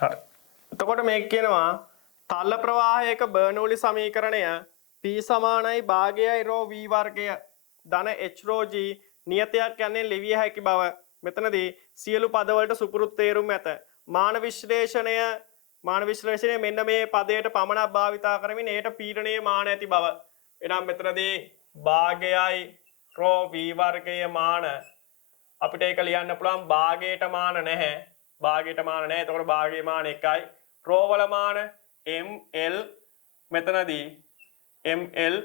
හරි. එතකොට මේක කියනවා තල්ල ප්‍රවාහයක බර්නෝලි සමීකරණය P සමානයි භාගයයි ρ v වර්ගය ධන h ρ g නියතයක් යන්නේ ලිවිය හැකි බව මෙතනදී සියලු පදවලට සුපුරුදු තේරුම් ඇත. මාන විශ්ලේෂණය මෙන්න මේ පදයට පමණක් භාවිතා කරමින් ඒට පීඩනයේ මාන ඇති බව. එනම් මෙතනදී භාගයයි ρ v වර්ගයේ මාන අපිට ඒක ලියන්න පුළුවන් භාගයට මාන නැහැ. භාගයට මාන නැහැ. එතකොට භාගයේ මාන 1යි. ρ වල මාන ml මෙතනදී ml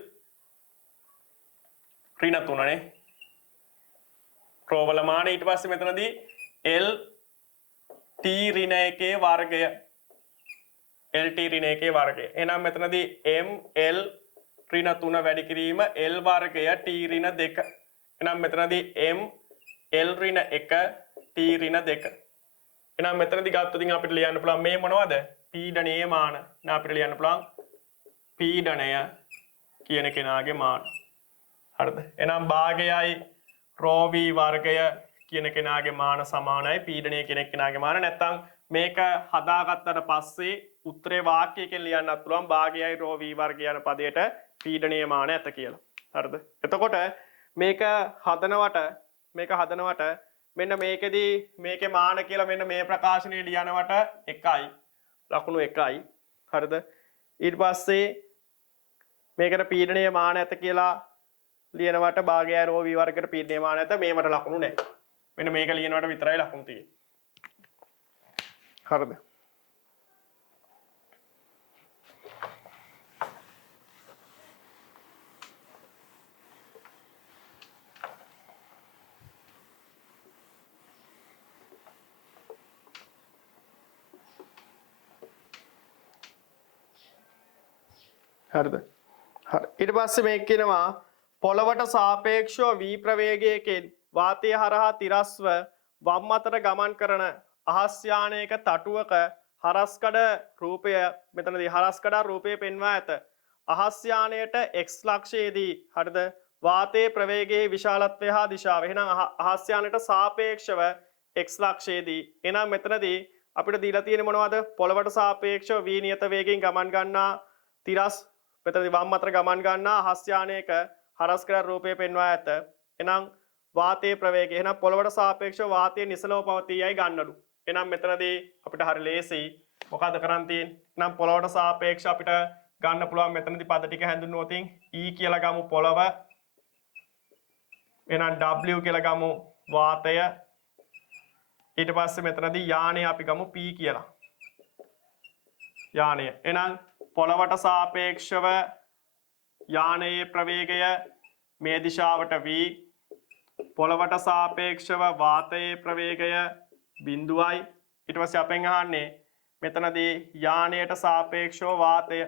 ඍණ 3නේ. රෝවල මාන ඊට පස්සේ මෙතනදී L T ඍණ 1 වර්ගය L T ඍණ 1 වර්ගය. එහෙනම් මෙතනදී ml ඍණ 3 වැඩි කිරීම L වර්ගය T ඍණ 2. එහෙනම් මෙතනදී m L ඍණ 1 T ඍණ 2. එහෙනම් මෙතනදී ගත්තොත් ඉතින් අපිට ලියන්න පුළුවන් මේ මොනවද? පීඩනයේ මාන. එහෙනම් අපිට ලියන්න පුළුවන් පීඩනය කියන කෙනාගේ මාන. හරිද? එහෙනම් භාගයයි ρ v වර්ගය කියන කෙනාගේ මාන සමානයි පීඩනය කියන කෙනාගේ මාන. නැත්තම් මේක හදාගත්තට පස්සේ උත්තරේ වාක්‍යයකින් ලියන්නත් පුළුවන් භාගයයි ρ v වර්ගය යන පදයට පීඩනීය මාන ඇත කියලා. හරිද? එතකොට මේක හදනවට මෙන්න මේකෙදී මේකේ මාන කියලා මෙන්න මේ ප්‍රකාශනය ලියනවට 1යි. ලකුණු 1යි. හරිද? ඊට පස්සේ මේකට පීඩනීය මාන ඇත කියලා ලියනවට භාගයයි ρ v වර්ගයට පීඩනීය මාන ඇත. මේවට ලකුණු නැහැ. මෙන්න මේක ලියනවට විතරයි ලකුණු තියෙන්නේ. හරිද? හරිද? හරි. ඊට පස්සේ මේක කියනවා පොළවට සාපේක්ෂව v ප්‍රවේගයකින් වාතය හරහා තිරස්ව වම් අතට ගමන් කරන අහස් යානයක තටුවක හරස්කඩ රූපය මෙතනදී හරස්කඩ රූපය පෙන්වා ඇත. අහස් යානයට x ලක්ෂයේදී හරිද වාතයේ ප්‍රවේගයේ විශාලත්වය හා දිශාව. එහෙනම් අහස් යානයට සාපේක්ෂව x ලක්ෂයේදී එහෙනම් මෙතනදී අපිට දීලා තියෙන්නේ මොනවද? පොළවට සාපේක්ෂව v නියත වේගයෙන් ගමන් ගන්නා තිරස් මෙතනදී වම් අතට ගමන් ගන්නා අහස් යානයක හරස්කඩ රූපය පෙන්වා ඇත. එහෙනම් වාතයේ ප්‍රවේගය එහෙනම් පොළවට සාපේක්ෂව වාතය නිසලව පවතීයයි ගන්නලු. එහෙනම් මෙතනදී අපිට හරි ලේසි මොකද කරන් තියෙන්නේ? එහෙනම් පොළවට සාපේක්ෂව අපිට ගන්න පුළුවන් මෙතනදී පද ටික හැඳින්වුවොත් E කියලා ගමු පොළව. එහෙනම් W කියලා ගමු වාතය. ඊට පස්සේ මෙතනදී යානය අපි ගමු P කියලා. යානය. එහෙනම් පොළවට සාපේක්ෂව යානයේ ප්‍රවේගය මේ දිශාවට v පොළවට සාපේක්ෂව වාතයේ ප්‍රවේගය 0යි. ඊට පස්සේ අපෙන් අහන්නේ මෙතනදී යානයට සාපේක්ෂව වාතය.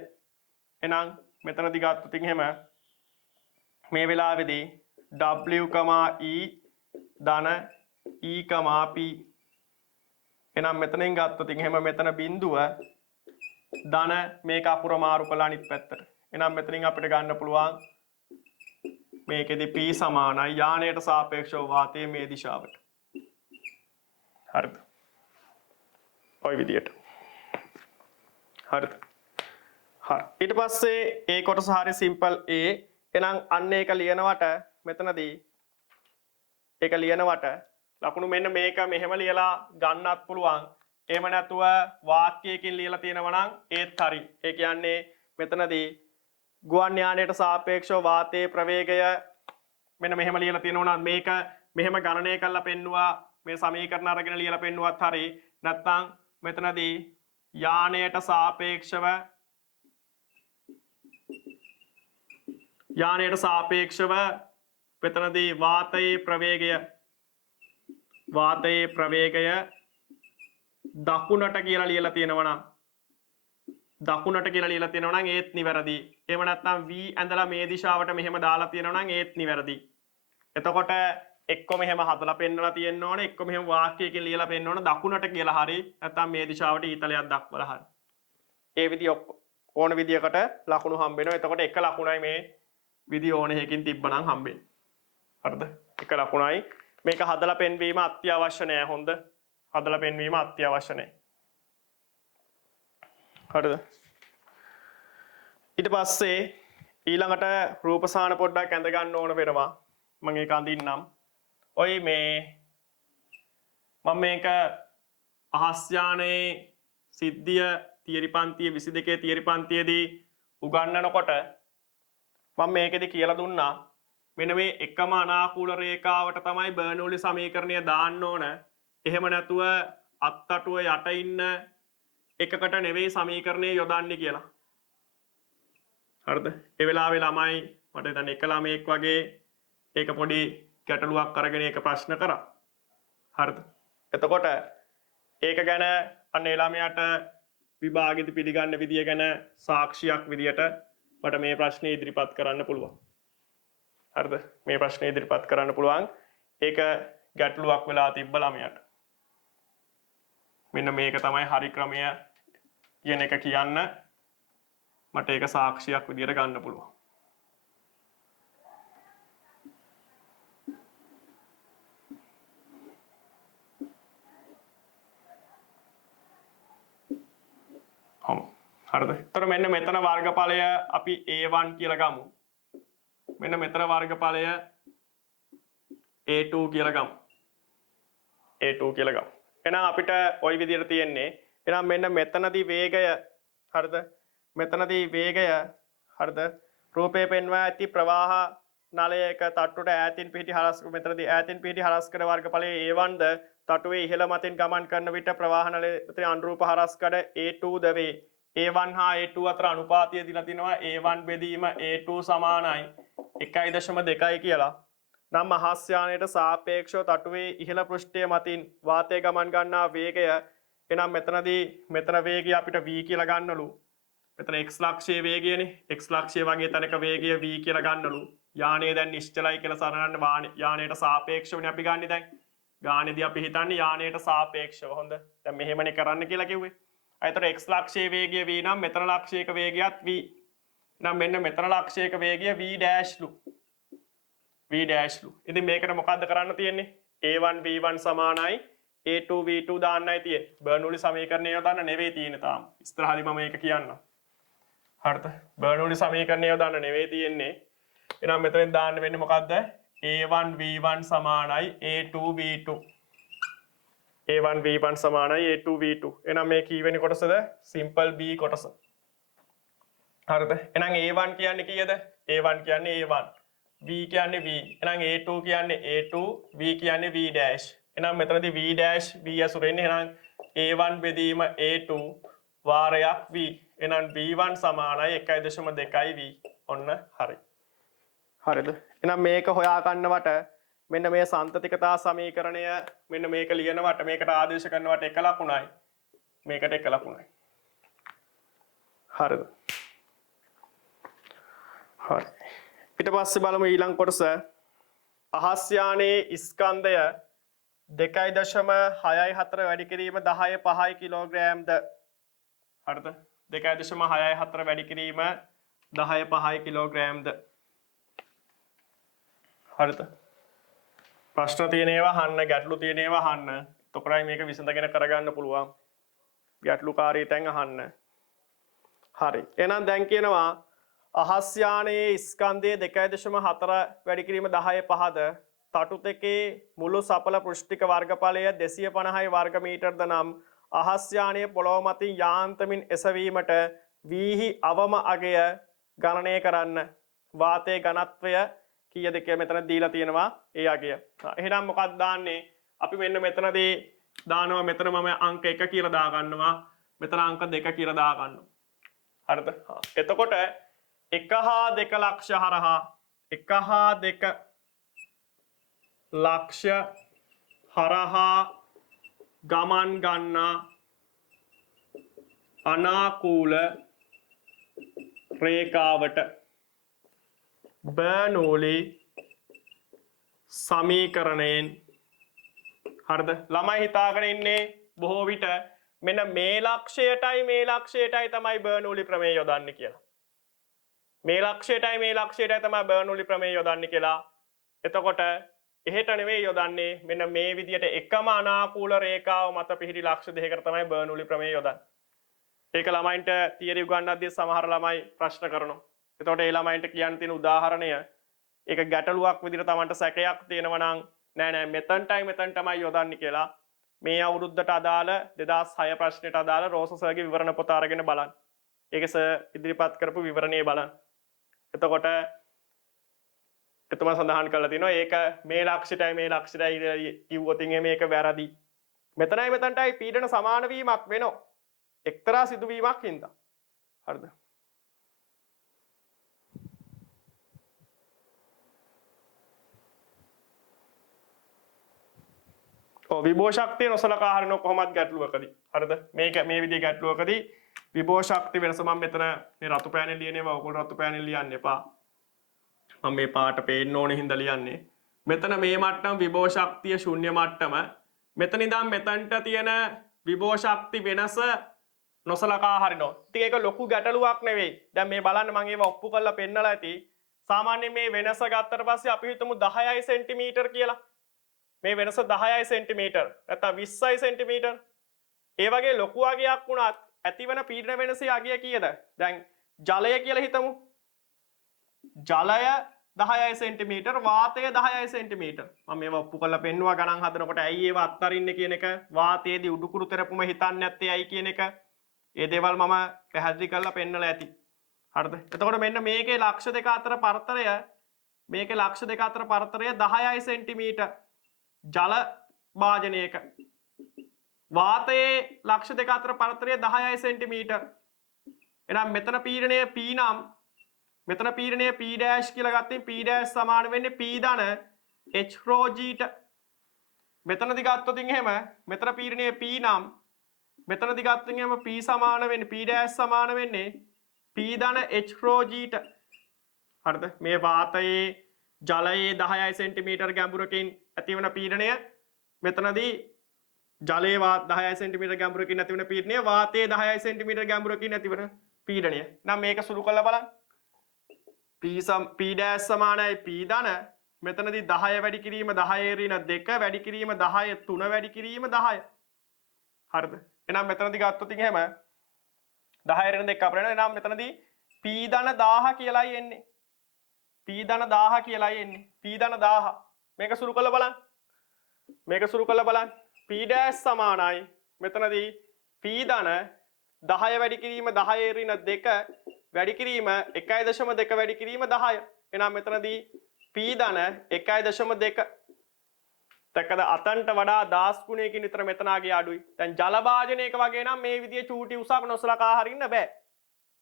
එහෙනම් මෙතනදී ගත්තොත් එහෙම මේ වෙලාවේදී w, e ධන e, p. එහෙනම් මෙතනින් ගත්තොත් එහෙම මෙතන බිඳුව ධන මේක අකුර මාරු කළා අනිත් පැත්තට. එහෙනම් මෙතනින් අපිට ගන්න පුළුවන් මේකෙදි p සමානයි යානයට සාපේක්ෂව වාතයේ මේ දිශාවට. හරිද? ඔය විදියට. හරිද? හරි. ඊට පස්සේ ඒ කොටස හරිය සිම්පල් A. එහෙනම් අන්න ඒක ලියනවට මෙතනදී ඒක ලියනවට ලකුණු මෙන්න මේක මෙහෙම ලියලා ගන්නත් පුළුවන්. එහෙම නැතුව වාක්‍යයකින් ලියලා තියෙනවා නම් ඒත් හරි. ඒ කියන්නේ මෙතනදී ගුවන් යානයට සාපේක්ෂව වාතයේ ප්‍රවේගය මෙන්න මෙහෙම ලියලා තියෙනවා නම් මේක මෙහෙම ගණනය කරලා පෙන්නුවා මේ සමීකරණ අරගෙන ලියලා පෙන්නුවත් හරි. නැත්නම් මෙතනදී යානයට සාපේක්ෂව මෙතනදී වාතයේ ප්‍රවේගය දකුණට කියලා ලියලා තියෙනවා නම් ඒත් නිවැරදි. එහෙම නැත්නම් v ඇඳලා මේ දිශාවට මෙහෙම දාලා තියෙනවා නම් ඒත් නිවැරදි. එතකොට එක්ක මෙහෙම හදලා පෙන්නලා තියෙන්න ඕනේ, එක්ක මෙහෙම වාක්‍යයකින් ලියලා පෙන්නන්න ඕනේ දකුණට කියලා හරි. නැත්නම් මේ දිශාවට ඊතලයක් දක්වලා හරි. ඒ විදිය ඕන විදියකට ලකුණු හම්බ වෙනවා. එතකොට එක ලකුණයි මේ විදිය ඕන එකකින් තිබ්බනම් හම්බෙන්නේ. හරිද? එක ලකුණයි. මේක හදලා පෙන්වීම අත්‍යවශ්‍ය නෑ. හොඳ. හදලා පෙන්වීම අත්‍යවශ්‍ය නෑ. හරිද? ඊට පස්සේ ඊළඟට රූපසාන පොඩ්ඩක් ඇඳ ගන්න ඕන වෙනවා. මම ඒක අඳින්නම්. ඔය මේ මම මේක අහස් යානයේ සිද්ධිය තියරි පන්තිය 22 තියරි පන්තියේදී උගන්වනකොට මම මේකෙදි කියලා දුන්නා මෙන්න මේ එකම අනාකූල රේඛාවට තමයි බර්නෝලි සමීකරණය දාන්න ඕන. එහෙම නැතුව අත්තටුව යට ඉන්න එකකට නෙවෙයි සමීකරණය යොදන්නේ කියලා. හරිද? ඒ වෙලාවේ ළමයි මට හිතන්නේ එක ළමයෙක් වගේ ඒක පොඩි ගැටලුවක් අරගෙන ඒක ප්‍රශ්න කරා. හරිද? එතකොට ඒක ගැන අන්න ඒ ළමයාට විභාගෙදි පිළිගන්න විදිය ගැන සාක්ෂියක් විදියට මට මේ ප්‍රශ්නේ ඉදිරිපත් කරන්න පුළුවන්. හරිද? මේ ප්‍රශ්නේ ඉදිරිපත් කරන්න පුළුවන්. ඒක ගැටලුවක් වෙලා තිබ්බ ළමයාට. මෙන්න මේක තමයි හරි ක්‍රමය කියන එක කියන්න මට ඒක සාක්ෂියක් විදියට ගන්න පුළුවන්. හරිද? එතකොට මෙන්න මෙතන වර්ගඵලය අපි a1 කියලා ගමු. මෙන්න මෙතන වර්ගඵලය a2 කියලා ගමු. a2 කියලා ගමු. එහෙනම් අපිට ওই විදිහට තියෙන්නේ. එහෙනම් මෙන්න මෙතනදී වේගය හරිද? මෙතනදී වේගය හරිද? රූපේ පෙන්වා ඇති ප්‍රවාහ නලයක තට්ටුවට ඈතින් පිහිටි හරස් මෙතනදී ඈතින් පිහිටි හරස්කඩ වර්ගඵලයේ a1ද තට්ටුවේ ඉහළ මතින් ගමන් කරන විට ප්‍රවාහ නලයේ අනුරූප හරස්කඩ a2ද වේ. a1 හා a2 අතර අනුපාතය දීලා තිනවා a1 බෙදීම a2 සමානයි 1.2 කියලා. නම් අහස් යානයට සාපේක්ෂව තටුවේ ඉහළ පෘෂ්ඨය මතින් වාතය ගමන් ගන්නා වේගය එනම් මෙතනදී මෙතන වේගය අපිට v කියලා ගන්නලු. මෙතන x ලක්ෂයේ වේගයනේ. x ලක්ෂයේ වගේ තැනක වේගය v කියලා ගන්නලු. යානය දැන් නිශ්චලයි කියලා සරණන්න යානයට සාපේක්ෂවනේ අපි ගන්නෙ දැන්. ගානේදී අපි හිතන්නේ යානයට සාපේක්ෂව. හොඳ. දැන් මෙහෙමනේ කරන්න කියලා කිව්වේ. අයතර x ලක්ෂයේ වේගය v නම් මෙතන ලක්ෂයක වේගයත් v. නම් මෙන්න මෙතන ලක්ෂයක වේගය v ඩෑෂ් ලු. v ඩෑෂ් ලු. ඉතින් මේකට මොකද්ද කරන්න තියෙන්නේ? a1 v1 සමානයි a2 v2 දාන්නයි තියෙන්නේ. බර්නෝලි සමීකරණය යොදන්න නෙවෙයි තියෙන්නේ තාම. ඉස්සරහදී මම මේක කියන්නම්. හරිද? බර්නෝලි සමීකරණය යොදන්න නෙවෙයි තියෙන්නේ. එහෙනම් මෙතනින් දාන්න වෙන්නේ මොකද්ද? a1 v1 සමානයි a2 v2. a1 v1 සමානයි a2 v2. එහෙනම් මේ කීවෙනි කොටසද? සිම්පල් b කොටස. හරිද? එහෙනම් a1 කියන්නේ කීයද? a1 කියන්නේ a1. v කියන්නේ v. එහෙනම් a2 කියන්නේ a2, v කියන්නේ v dash. එහෙනම් මෙතනදී v dash v ඇසුරෙන්නේ එහෙනම් a1 බෙදීම a2 වාරයක් v. එහෙනම් v1 සමානයි 1.2 v. ඔන්න හරි. හරිද? එහෙනම් මේක හොයා ගන්නවට මෙන්න මේ සන්තතිකතා සමීකරණය මෙන්න මේක ලියනවට මේකට ආදේශ කරනවට එක ලකුණයි. මේකට එක ලකුණයි. හරිද? හරි. ඊට පස්සේ බලමු ඊළඟ කොටස. අහස් යානයේ ස්කන්ධය 2.64 වැඩි කිරීම 10.5 කිලෝග්‍රෑම්ද? හරිද? 2.64 වැඩි කිරීම 10.5 කිලෝග්‍රෑම්ද? හරිද? ප්‍රශ්න තියෙන ඒවා අහන්න, ගැටලු තියෙන ඒවා අහන්න. එතකොටයි මේක විසඳගෙන කරගන්න පුළුවන්. ගැටලුකාරී තැන් අහන්න. හරි. එහෙනම් දැන් කියනවා අහස් යානයේ ස්කන්ධයේ 2.4 වැඩි කිරීම 10.5ද තටු දෙකේ මුළු සපල පෘෂ්ඨික වර්ගඵලය 250යි වර්ග මීටරද නම් අහස් යානයේ පොළොව මතින් යාන්තමින් එසවීමට වීහි අවම අගය ගණනය කරන්න. වාතයේ ඝනත්වය කීයද කියලා මෙතන දීලා තියෙනවා ඒ අගය. එහෙනම් මොකක්ද දාන්නේ? අපි මෙන්න මෙතනදී දානවා මෙතන මම අංක 1 කියලා දා ගන්නවා. මෙතන අංක 2 කියලා දා ගන්නවා. හරිද? එතකොට 1 හා 2 ලක්ෂ හරහා 1 හා 2 ලක්ෂ හරහා ගමන් ගන්නා අනාකූල රේඛාවට බර්නෝලි සමීකරණයෙන් හරිද? ළමයි හිතාගෙන ඉන්නේ බොහෝ විට මෙන්න මේ ලක්ෂයටයි තමයි බර්නෝලි ප්‍රමේය යොදන්නේ කියලා. මේ ලක්ෂයටයි තමයි බර්නෝලි ප්‍රමේය යොදන්නේ කියලා. එතකොට එහෙට නෙවෙයි යොදන්නේ. මෙන්න මේ විදියට එකම අනාකූල රේඛාව මත පිහිටි ලක්ෂ දෙකකට තමයි බර්නෝලි ප්‍රමේය යොදන්නේ. ඒක ළමයින්ට තියරි උගන්වද්දී සමහර ළමයි ප්‍රශ්න කරනවා. එතකොට ඒ ළමයින්ට කියන්න තියෙන උදාහරණය ඒක ගැටලුවක් විදිහට Tamanට සැකයක් තියෙනවා නම් නෑ මෙතනටයි යොදන්නේ කියලා මේ අවුරුද්දට අදාළ 2006 ප්‍රශ්නෙට අදාළ රෝස සර්ගේ විවරණ පොත අරගෙන බලන්න. ඒක සර් ඉදිරිපත් කරපු විවරණේ බලන්න. එතකොට එතුමා සඳහන් කරලා තිනවා ඒක මේ ලක්ෂයටයි කිව්වොත් මේක වැරදි. මෙතනටයි පීඩන සමාන වීමක් වෙනවා. එක්තරා සිදුවීමක් හින්දා. හරිද? විභව ශක්තිය නොසලකා හරිනව කොහොමත් ගැටලුවකදී. හරිද? මේක මේ විදිහේ ගැටලුවකදී විභව ශක්තිය වෙනස මම මෙතන මේ රතු පෑනෙන් ලියනවා. ඔයගොල්ලෝ රතු පෑනෙන් ලියන්න එපා. මම මේ පාට පේන්න ඕනේ හින්දා ලියන්නේ. මෙතන මේ මට්ටම විභව ශක්තිය ශුන්‍ය මට්ටම. මෙතන ඉඳන් මෙතනට තියෙන විභව ශක්ති වෙනස නොසලකා හරිනවා. ඉතින් ඒක ලොකු ගැටලුවක් නෙවෙයි. දැන් මේ බලන්න මම ඒව ඔප්පු කරලා පෙන්නලා ඇති. සාමාන්‍යයෙන් මේ වෙනස ගත්තට පස්සේ අපි හිතමු 10යි සෙන්ටිමීටර් කියලා. මේ වෙනස 10යි සෙන්ටිමීටර් නැත්නම් 20යි සෙන්ටිමීටර්. ඒ වගේ ලොකු අගයක් වුණත් ඇතිවන පීඩන වෙනසේ අගය කීයද? දැන් ජලය කියලා හිතමු. ජලය 10යි සෙන්ටිමීටර්, වාතය 10යි සෙන්ටිමීටර්. මම මේවා ඔප්පු කරලා පෙන්නුවා ගණන් හදනකොට ඇයි ඒව අත්තරින්නේ කියන එක, වාතයේදී උඩුකුරු තෙරපුම හිතන්නේ නැත්තේ ඇයි කියන එක. ඒ දේවල් මම පැහැදිලි කරලා පෙන්නලා ඇති. හරිද? එතකොට මෙන්න මේකේ ලක්ෂ දෙක අතර පරතරය 10යි සෙන්ටිමීටර්. ජල භාජනයක වාතයේ ලක්ෂ දෙක අතර පරතරය 10යි සෙන්ටිමීටර්. එහෙනම් මෙතන පීඩනය P නම් මෙතන පීඩනය P dash කියලා ගත්තේ P dash සමාන වෙන්නේ P ධන H rho g ට. මෙතනදි ගත්තොත් එහෙම මෙතන පීඩනය P නම් මෙතනදි ගත්තොත් එහෙම P සමාන වෙන්නේ P dash සමාන වෙන්නේ P ධන H rho g ට. හරිද? මේ වාතයේ ජලයේ 10යි සෙන්ටිමීටර් ගැඹුරකින් ඇතිවන පීඩනය මෙතනදී ජලයේ 10යි සෙන්ටිමීටර් ගැඹුරකින් ඇතිවන පීඩනය වාතයේ 10යි සෙන්ටිමීටර් ගැඹුරකින් ඇතිවන පීඩනය. නම් මේක සුළු කරලා බලන්න. P dash සමානයි P ධන මෙතනදී 10 වැඩි කිරීම 10 ඍණ 2 වැඩි කිරීම 10 3 වැඩි කිරීම 10. හරිද? එහෙනම් මෙතනදී ගත්තොත් එහෙම 10 ඍණ 2 අපරන. එහෙනම් මෙතනදී P ධන 1000 කියලායි එන්නේ. P ධන 1000 කියලායි එන්නේ. P ධන 1000. මේක සුළු කරලා බලන්න. P dash සමානයි මෙතනදී P ධන 10 වැඩි කිරීම 10 ඍණ 2 වැඩි කිරීම 1.2 වැඩි කිරීම 10. එහෙනම් මෙතනදී P ධන 1.2. දැක්කද? අතන්ට වඩා 10 ගුණයකින් විතර මෙතන ආගේ අඩුයි. දැන් ජල භාජනයක වගේ නම් මේ විදිහේ චූටි උසක් නොසලකා හරින්න බෑ.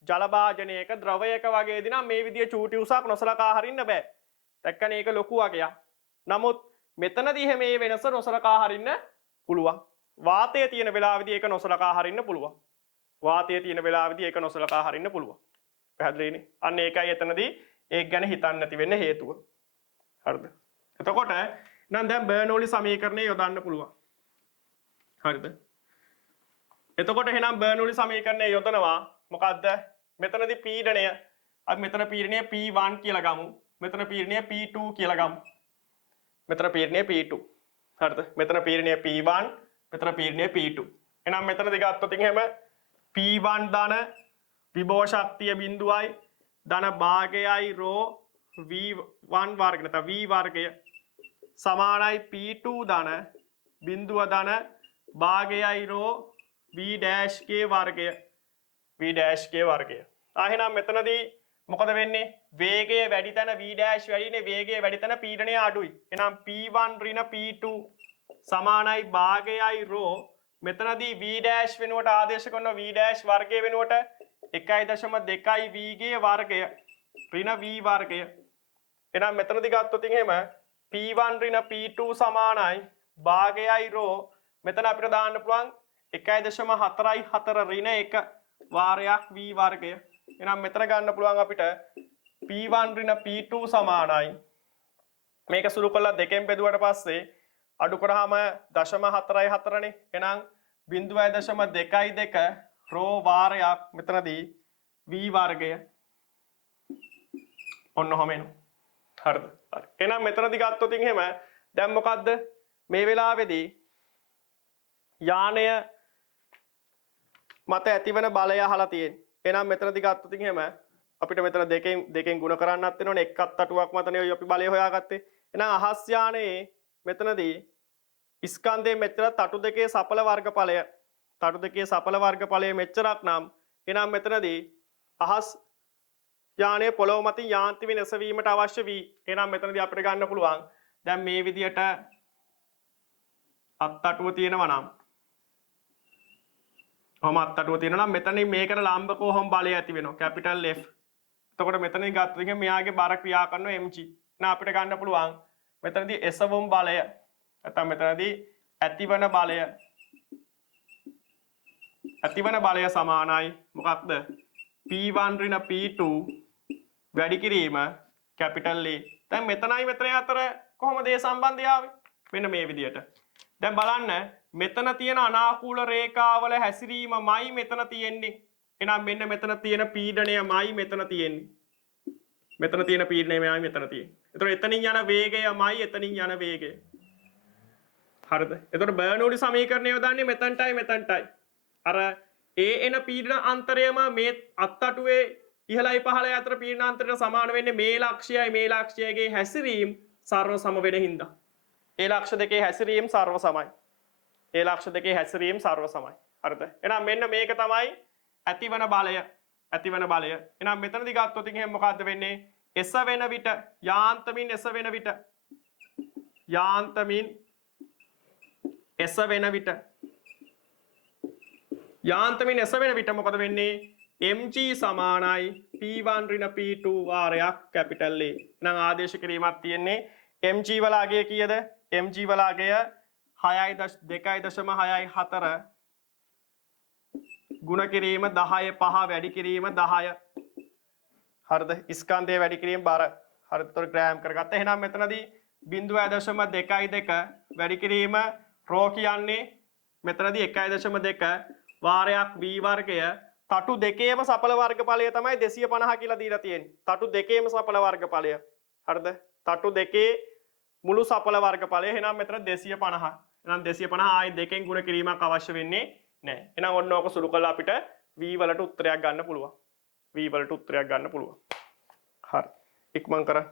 ජල භාජනයක ද්‍රවයක වගේදී නම් මේ විදිහේ චූටි උසක් නොසලකා හරින්න බෑ. දැක්කනේ ඒක ලොකු වගයක්. නමුත් මෙතනදී එහෙම මේ වෙනස නොසලකා හරින්න පුළුවන්. වාතයේ තියෙන වෙලාවෙදී ඒක නොසලකා හරින්න පුළුවන්. පැහැදිලිනේ? අන්න ඒකයි එතනදී ඒක ගැන හිතන්න නැති වෙන්න හේතුව. හරිද? එතකොට නම් දැන් බර්නෝලි සමීකරණය යොදන්න පුළුවන්. හරිද? එතකොට එහෙනම් බර්නෝලි සමීකරණය යොදනවා මොකද්ද? මෙතනදී පීඩනය අපි මෙතන පීඩනය P1 කියලා ගමු. මෙතන පීඩනය P2 කියලා ගමු. මෙතන පීඩනය P2. හරිද? මෙතන පීඩනය P1, මෙතන පීඩනය P2. එහෙනම් මෙතනදී ගත්තොත් එහෙම P1 ධන විභව ශක්තිය බිඳුවයි ධන භාගයයි ρ V1 වර්ග නැත්නම් V වර්ගය සමානයි P2 ධන බිඳුව ධන භාගයයි ρ V dash k වර්ගය. එහෙනම් මෙතනදී මොකද වෙන්නේ? වේගය වැඩි තැන V dash වැඩිනේ, වේගය වැඩි තැන පීඩනය අඩුයි. එහෙනම් P1 ඍණ P2 සමානයි භාගයයි ρ. මෙතනදී V dash වෙනුවට ආදේශ කරන V dash වර්ගය වෙනුවට 1.2 V ගේ වර්ගය ඍණ V වර්ගය. එහෙනම් මෙතනදී ගත්තොත් එහෙම P1 ඍණ P2 සමානයි භාගයයි ρ. මෙතන අපිට දාන්න පුළුවන් 1.44 ඍණ 1 වාරයක් V වර්ගය. එහෙනම් මෙතන ගන්න පුළුවන් අපිට P1 ඍණ P2 සමානයි. මේක සුළු කරලා දෙකෙන් බෙදුවට පස්සේ අඩු කරාම 0.44 නේ. එහෙනම් 0.22 ρ වාරයක් මෙතනදී V වර්ගය. ඔන්න ඔහම එනවා. හරිද? හරි. එහෙනම් මෙතනදී ගත්තොත් එහෙම දැන් මොකද්ද? මේ වෙලාවේදී යානය මත ඇතිවන බලය අහලා තියෙන්නේ. එහෙනම් මෙතනදී ගත්තොත් එහෙම අපිට මෙතන දෙකෙන් ගුණ කරන්නත් වෙනවනේ. එක් අත්තටුවක් මතනේ අපි බලය හොයාගත්තේ. එහෙනම් අහස් යානයේ මෙතනදී ස්කන්ධයේ මෙච්චර තටු දෙකේ සඵල වර්ගඵලය මෙච්චරක් නම් එහෙනම් මෙතනදී අහස් යානයේ පොළොව මතින් යාන්ත්‍රික නැසවීමට අවශ්‍ය වී එහෙනම් මෙතනදී අපිට ගන්න පුළුවන් දැන් මේ විදියට අත්තටුව තියෙනවා නම් කොහොම අත්තටුව තියෙනවා නම් මෙතනින් මේකට ලම්බකව කොහොම බලය ඇති වෙනවා කැපිටල් F. එතකොට මෙතනින් ගත්තොත් ඉතින් මෙයාගේ බර ක්‍රියා කරනවා mg. එහෙනම් අපිට ගන්න පුළුවන් මෙතනදී එසවුම් බලය නැත්නම් මෙතනදී ඇතිවන බලය සමානයි මොකක්ද P1 ඍණ P2 වැඩි කිරීම කැපිටල් A. දැන් මෙතනයි මෙතන අතර කොහොමද මේ සම්බන්ධය ආවේ? මෙන්න මේ විදියට. දැන් බලන්න මෙතන තියෙන අනාකූල රේඛාවල හැසිරීමමයි මෙතන තියෙන්නේ. එහෙනම් මෙන්න මෙතන තියෙන පීඩනයමයි මෙතන තියෙන්නේ. මෙතන තියෙන පීඩනයමයි මෙතන තියෙන්නේ. ඒතකොට එතනින් යන වේගයමයි එතනින් යන වේගය. හරිද? එතකොට බර්නෝලි සමීකරණය යොදන්නේ මෙතනටයි. අර එන පීඩන අන්තරයම මේ අත්තටුවේ ඉහළයි පහළයි අතර පීඩන අන්තරයට සමාන වෙන්නේ මේ ලක්ෂයගේ හැසිරීම සර්ව සම වෙන හින්දා. ඒ ලක්ෂ දෙකේ හැසිරීම සර්ව සමයි. හරිද? එහෙනම් මෙන්න මේක තමයි ඇතිවන බලය. එහෙනම් මෙතනදී ගත්තොත් එහෙනම් මොකද්ද වෙන්නේ? එස වෙන විට යාන්තමින් එස වෙන විට මොකද වෙන්නේ? mg සමානයි p1 ඍණ p2 වාරයක් කැපිටල් A. එහෙනම් ආදේශ කිරීමක් තියෙන්නේ mg වල අගය කීයද? mg වල අගය 2.64 ගුණ කිරීම 10 5 වැඩි කිරීම 10. හරිද? ස්කන්ධය වැඩි කිරීම බර. හරිද? ඒතර ග්‍රෑම් කරගත්ත. එහෙනම් මෙතනදී 0.22 වැඩි කිරීම රෝ කියන්නේ මෙතනදී 1.2 වාරයක් v වර්ගය තටු දෙකේම සඵල වර්ගඵලය තමයි 250 කියලා දීලා තියෙන්නේ. තටු දෙකේම සඵල වර්ගඵලය. හරිද? තටු දෙකේ මුළු සඵල වර්ගඵලය. එහෙනම් මෙතන 250. එහෙනම් 250 ආයි දෙකෙන් ගුණ කිරීමක් අවශ්‍ය වෙන්නේ නැහැ. එහෙනම් ඔන්න ඕක සුළු කරලා අපිට v වලට උත්තරයක් ගන්න පුළුවන්. හරි. ඉක්මන් කරා.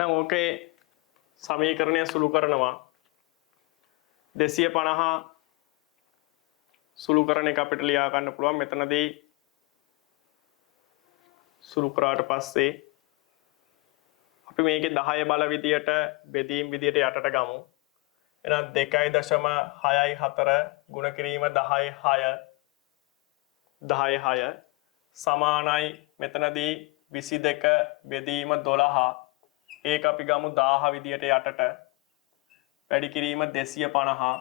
නම් ඕකේ සමීකරණය සුළු කරනවා 250 සුළු කරන එක අපිට ලියා ගන්න පුළුවන්. මෙතනදී සුළු කරාට පස්සේ අපි මේකේ 10 බල විදියට බෙදීම් විදියට යටට ගමු. එහෙනම් 2.64 ගුණ කිරීම 10.6 සමානයි මෙතනදී 22 බෙදීම 12 ඒක අපි ගමු 1000 විදියට යටට වැඩි කිරීම 250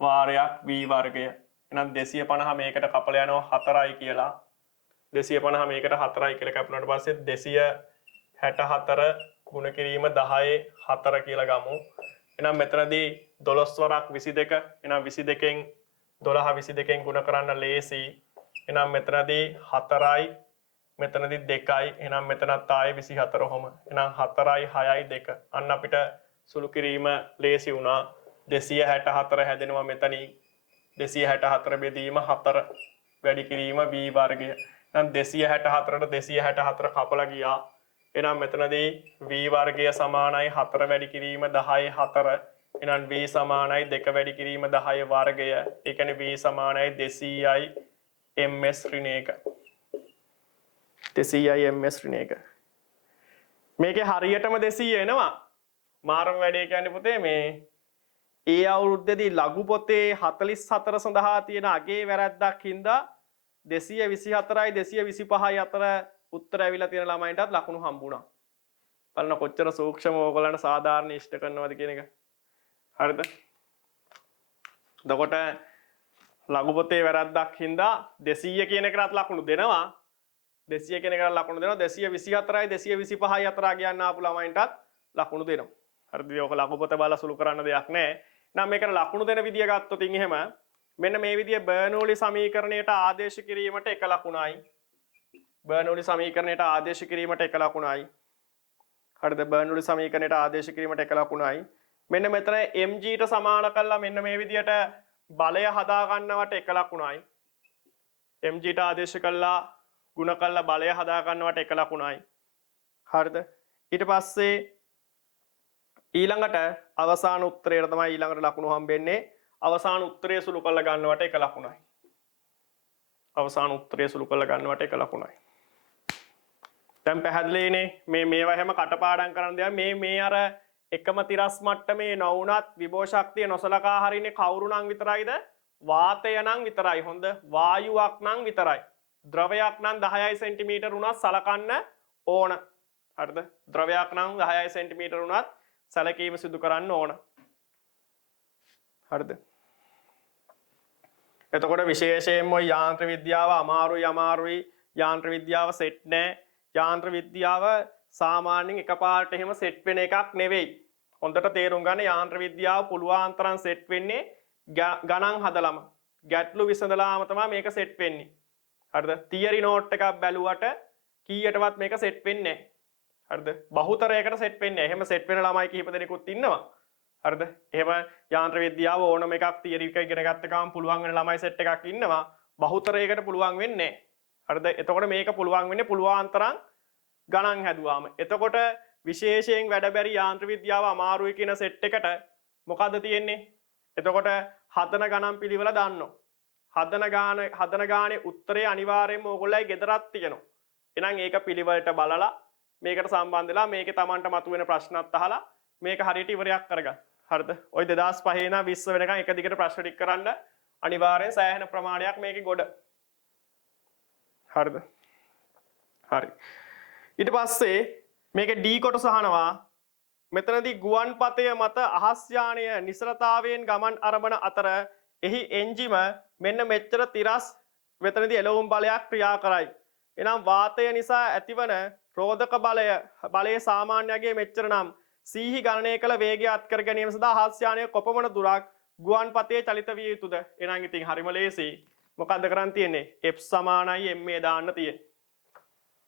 වාරයක් v වර්ගය. එහෙනම් 250 මේකට කපලා යනවා 4යි කියලා. 250 මේකට 4යි කියලා කැපුණාට පස්සේ 264 ගුණ කිරීම 10/4 කියලා ගමු. එහෙනම් මෙතනදී 12 වරක් 22. එහෙනම් 22න් 12 22න් ගුණ කරන්න ලේසි. එහෙනම් මෙතනදී 4යි මෙතනදී 2යි. එහෙනම් මෙතනත් ආයේ 24 ඔහොම. එහෙනම් 4යි 6යි 2. අන්න අපිට සුළු කිරීම ලේසි වුණා. 264 හැදෙනවා මෙතනින්. 264 බෙදීම 4 වැඩි කිරීම v වර්ගය. එහෙනම් 264ට 264 කපලා ගියා. එහෙනම් මෙතනදී v වර්ගය සමානයි 4 වැඩි කිරීම 10/4. එහෙනම් v සමානයි 2 වැඩි කිරීම 10 වර්ගය. ඒ කියන්නේ v සමානයි 200යි ms ඍණ 1. 200යි ms ඍණ 1. මේකේ හරියටම 200 එනවා. මාරම වැඩේ කියන්නේ පුතේ මේ ඒ අවුරුද්දේදී ලඝු පොතේ 44 සඳහා තියෙන අගේ වැරද්දක් හින්දා 224යි 225යි අතර උත්තර ඇවිල්ලා තියෙන ළමයින්ටත් ලකුණු හම්බුණා. බලන්න කොච්චර සූක්ෂම ඕගොල්ලන්ට සාධාරණ ඉෂ්ට කරනවද කියන එක. හරිද? එතකොට ලඝු පොතේ වැරද්දක් හින්දා 200 කියන එකකට ලකුණු දෙනවා. 200 කියන එකට ලකුණු දෙනවා. 224යි 225යි අතර කියන්න ආපු ළමයින්ටත් ලකුණු දෙනවා. හරිද? ඔක ලඝු පොත බලලා සුළු කරන්න දෙයක් නැහැ. නම් මේකට ලකුණු දෙන විදිය ගත්තොත් එහෙම මෙන්න මේ විදිය බර්නෝලි සමීකරණයට ආදේශ කිරීමට 1 ලකුණයි. බර්නෝලි සමීකරණයට ආදේශ කිරීමට 1 ලකුණයි. හරිද? බර්නෝලි සමීකරණයට ආදේශ කිරීමට 1 ලකුණයි. මෙන්න මෙතන mg ට සමාන කරලා මෙන්න මේ විදියට බලය හදා ගන්නවට 1 ලකුණයි. mg ට ආදේශ කළා ගුණ කළා බලය හදා ගන්නවට 1 ලකුණයි. හරිද? ඊට පස්සේ ඊළඟට අවසාන උත්තරයට තමයි ඊළඟට ලකුණු හම්බෙන්නේ. අවසාන උත්තරය සුළු කරලා ගන්නවට 1 ලකුණයි. අවසාන උත්තරය සුළු කරලා ගන්නවට 1 ලකුණයි. දැන් පැහැදිලිනේ මේවා හැම කටපාඩම් කරන දේවල් මේ අර එකම තිරස් මට්ටමේ නොවුනත් විභව ශක්තිය නොසලකා හරින්නේ කවුරු නම් විතරයිද? වාතය නම් විතරයි. හොඳ වායුවක් නම් විතරයි. ද්‍රවයක් නම් 10 සෙන්ටිමීටර උනත් සලකන්න ඕන. හරිද? ද්‍රවයක් නම් 10 සෙන්ටිමීටර උනත් සැලකීම සිදු කරන්න ඕන. හරිද? එතකොට විශේෂයෙන්ම යාන්ත්‍ර විද්‍යාව අමාරුයි යාන්ත්‍ර විද්‍යාව සෙට් නෑ. යාන්ත්‍ර විද්‍යාව සාමාන්‍යයෙන් එකපාරට එහෙම සෙට් වෙන එකක් නෙවෙයි. හොඳට තේරුම් ගන්න යාන්ත්‍ර විද්‍යාව පුළුවන් තරම් සෙට් වෙන්නේ ගණන් හදලම. ගැටලු විසඳලාම තමයි මේක සෙට් වෙන්නේ. හරිද? තියරි නෝට් එකක් බැලුවට කීයටවත් මේක සෙට් වෙන්නේ නැහැ. හරිද? බහුතරයකට සෙට් වෙන්නේ නැහැ. එහෙම සෙට් වෙන ළමයි කිහිප දෙනෙකුත් ඉන්නවා. හරිද? එහෙම යාන්ත්‍ර විද්‍යාව ඕනම එකක් තියරි එක ඉගෙන ගත්ත ගමන් පුළුවන් වෙන ළමයි සෙට් එකක් ඉන්නවා. බහුතරයකට පුළුවන් වෙන්නේ නැහැ. හරිද? එතකොට මේක පුළුවන් වෙන්නේ පුළුවන් තරම් ගණන් හැදුවාම. එතකොට විශේෂයෙන් වැඩ බැරි යාන්ත්‍ර විද්‍යාව අමාරුයි කියන සෙට් එකට මොකද්ද තියෙන්නේ? එතකොට හදන ගණන් පිළිවෙල දාන්නෝ. හදන ගානේ උත්තරේ අනිවාර්යයෙන්ම ඕගොල්ලෝයි ගෙදරක් තියෙනවා. එහෙනම් ඒක පිළිවෙලට බලලා මේකට සම්බන්ධ වෙලා මේකේ Tamanට මතුවෙන ප්‍රශ්නත් අහලා මේක හරියට ඉවරයක් කරගන්න. හරිද? ওই 2005 ඉඳන් 20 වෙනකන් එක දිගට ප්‍රශ්න ටික කරන්න අනිවාර්යෙන් සෑහෙන ප්‍රමාණයක් මේකේ ගොඩ. හරිද? හරි. ඊට පස්සේ මේකේ D කොටස අහනවා. මෙතනදී ගුවන් පතය මත අහස් යානය නිසලතාවයෙන් ගමන් අරඹන අතර එහි එන්ජිම මෙන්න මෙච්චර තිරස් මෙතනදී එළවුම් බලයක් ක්‍රියා කරයි. එනම් වාතය නිසා ඇතිවන රෝධක බලයේ සාමාන්‍යයේ මෙච්චර නම් සීහි ගණනය කළ වේගය අත්කර ගැනීම සඳහා අහස් යානය කොපමණ දුරක් ගුවන් පතේ චලිත විය යුතුද? එහෙනම් ඉතින් හරිම ලේසි. මොකද්ද කරන් තියෙන්නේ? F සමානයි ma දාන්න තියෙන්නේ.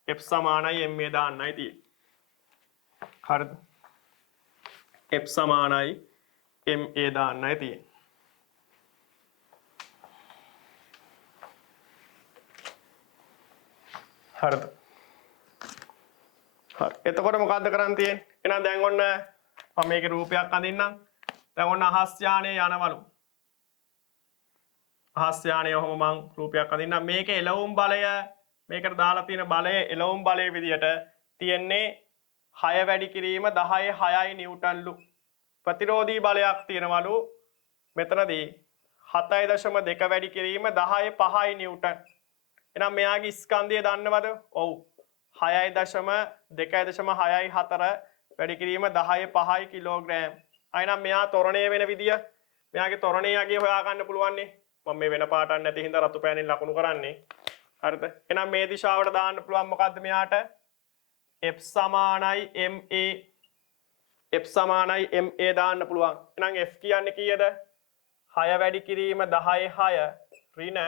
F සමානයි ma දාන්නයි තියෙන්නේ. හරිද? F සමානයි ma දාන්නයි තියෙන්නේ. හරිද? හරි. එතකොට මොකද්ද කරන් තියෙන්නේ? එහෙනම් දැන් ඔන්න මම මේකේ රූපයක් අඳින්නම්. දැන් ඔන්න අහස් යානයේ යනවලු. අහස් යානයේ ඔහොම මං රූපයක් අඳින්නම්. මේකේ එළවුම් බලය මේකට දාලා තියෙන බලය එළවුම් බලය විදියට තියෙන්නේ 6 වැඩි කිරීම 10 6යි නිව්ටන්ලු. ප්‍රතිරෝධී බලයක් තියෙනවලු මෙතනදී 7.2 වැඩි කිරීම 10 5යි නිව්ටන්. එහෙනම් මෙයාගේ ස්කන්ධය දන්නවද? ඔව්. 6.2.6යි 4 වැඩි කිරීම 10 5යි කිලෝග්‍රෑම්. අයනම් මෙයා ත්වරණය වෙන විදිය මෙයාගේ ත්වරණය යගේ හොයාගන්න පුළුවන් නේ. මම මේ වෙන පාටක් නැති හින්දා රතු පෑනෙන් ලකුණු කරන්නේ. හරිද? එහෙනම් මේ දිශාවට දාන්න පුළුවන් මොකද්ද මෙයාට? F සමානයි ma. F සමානයි ma දාන්න පුළුවන්. එහෙනම් F කියන්නේ කීයද? 6 වැඩි කිරීම 10 6 ඍණ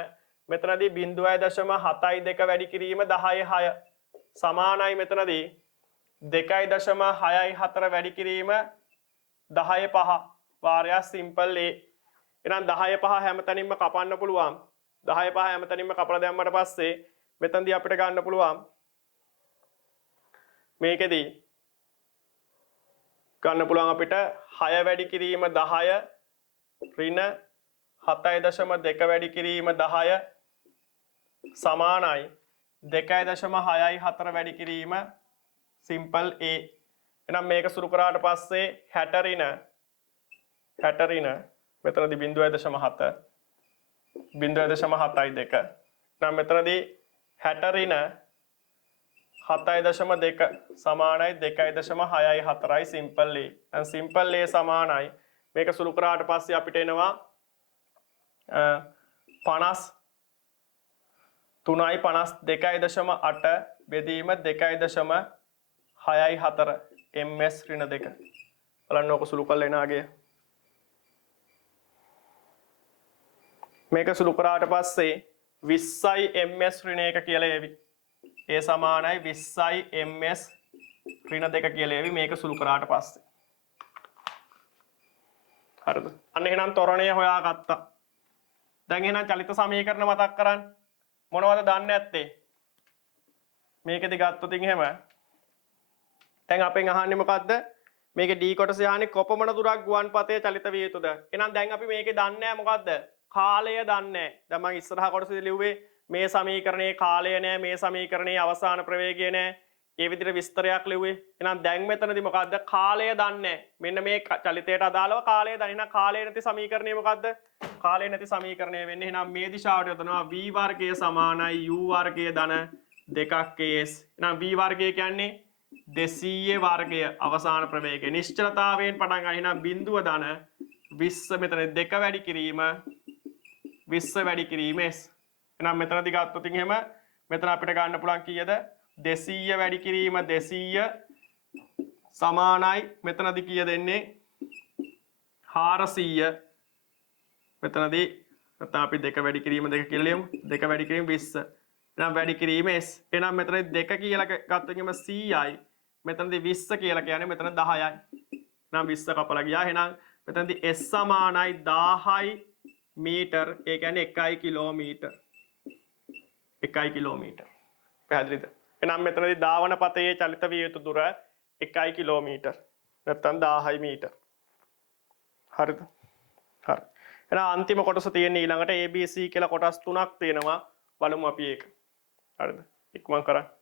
මෙතනදී 0.72 වැඩි කිරීම 10 6 සමානයි මෙතනදී 2.64 වැඩි කිරීම 10 5 වාරයක් සිම්පල් A. එහෙනම් 10 5 හැමතැනින්ම කපන්න පුළුවන්. 10 5 හැමතැනින්ම කපලා දැම්මට පස්සේ මෙතනදී අපිට ගන්න පුළුවන් මේකෙදී ගන්න පුළුවන් අපිට 6 වැඩි කිරීම 10 ඍණ 7.2 වැඩි කිරීම 10 සමානයි 2.64 වැඩි කිරීම සිම්පල් A. එහෙනම් මේක සුළු කරාට පස්සේ 60 ඍණ මෙතනදී 0.7 0.7යි 2. එහෙනම් මෙතනදී 60 ඍණ 7.2 සමානයි 2.64යි සිම්පල් A. දැන් සිම්පල් A සමානයි මේක සුළු කරාට පස්සේ අපිට එනවා 53යි 52.8 බෙදීම 2.64 ms ඍණ 2. බලන්න ඕක සුළු කරලා එනාගේ. මේක සුළු කරාට පස්සේ 20යි ms ඍණ 1 කියලා එවි. ඒ සමානයි 20යි ms ඍණ 2 කියලා එවි මේක සුළු කරාට පස්සේ. හරිද? අන්න එහෙනම් ත්වරණය හොයාගත්තා. දැන් එහෙනම් චලිත සමීකරණ මතක් කරන්න. මොනවද දන්නේ නැත්තේ? මේකෙදි ගත්තොත් එහෙම දැන් අපෙන් අහන්නේ මොකද්ද? මේකේ D කොටසේ අහන්නේ කොපමණ දුරක් ගුවන් පථයේ චලිත විය යුතුද? එහෙනම් දැන් අපි මේකේ දන්නේ නැහැ මොකද්ද? කාලය දන්නේ නැහැ. දැන් මම ඉස්සරහා කොටසේදී ලිව්වේ මේ සමීකරණයේ කාලය නැහැ, මේ සමීකරණයේ අවසාන ප්‍රවේගය නැහැ. ඒ විදිහට විස්තරයක් ලිව්වේ. එහෙනම් දැන් මෙතනදී මොකද්ද? කාලය දන්නේ නැහැ. මෙන්න මේ චලිතයට අදාළව කාලය දන්නේ. එහෙනම් කාලය නැති සමීකරණය මොකද්ද? කාලය නැති සමීකරණය වෙන්නේ එහෙනම් මේ දිශාවට යොදනවා v වර්ගය සමානයි u වර්ගය ධන 2ක් as. එහෙනම් v වර්ගය කියන්නේ 200 වර්ගය අවසාන ප්‍රවේගය. නිශ්චලතාවයෙන් පටන් ගන්න. එහෙනම් බිඳුව ධන 20 මෙතන 2 වැඩි කිරීම 20 වැඩි කිරීම s. එහෙනම් මෙතනදී ගත්තොත් එහෙම මෙතන අපිට ගන්න පුළුවන් කීයද? 200 වැඩි කිරීම 200 සමානයි මෙතනදී කීය දෙන්නේ 400. මෙතනදී නැත්නම් අපි 2 වැඩි කිරීම 2 කියලා ලියමු. 2 වැඩි කිරීම 20. එහෙනම් වැඩි කිරීම s. එහෙනම් මෙතනදී 2 කියලා ගත්තොත් එහෙම 100යි. මෙතනදී 20 කියලා කියන්නේ මෙතන 10යි. එහෙනම් 20 කපලා ගියා. එහෙනම් මෙතනදී s සමානයි 1000යි මීටර්. ඒ කියන්නේ 1යි කිලෝමීටර්. 1යි කිලෝමීටර්. පැහැදිලිද? එහෙනම් මෙතනදී ධාවන පතයේ චලිත විය යුතු දුර 1යි කිලෝමීටර්. නැත්නම් 1000යි මීටර්. හරිද? හරි. එහෙනම් අන්තිම කොටස තියෙන්නේ ඊළඟට ABC කියලා කොටස් තුනක් තියෙනවා. බලමු අපි ඒක. හරිද? ඉක්මන් කරන්න.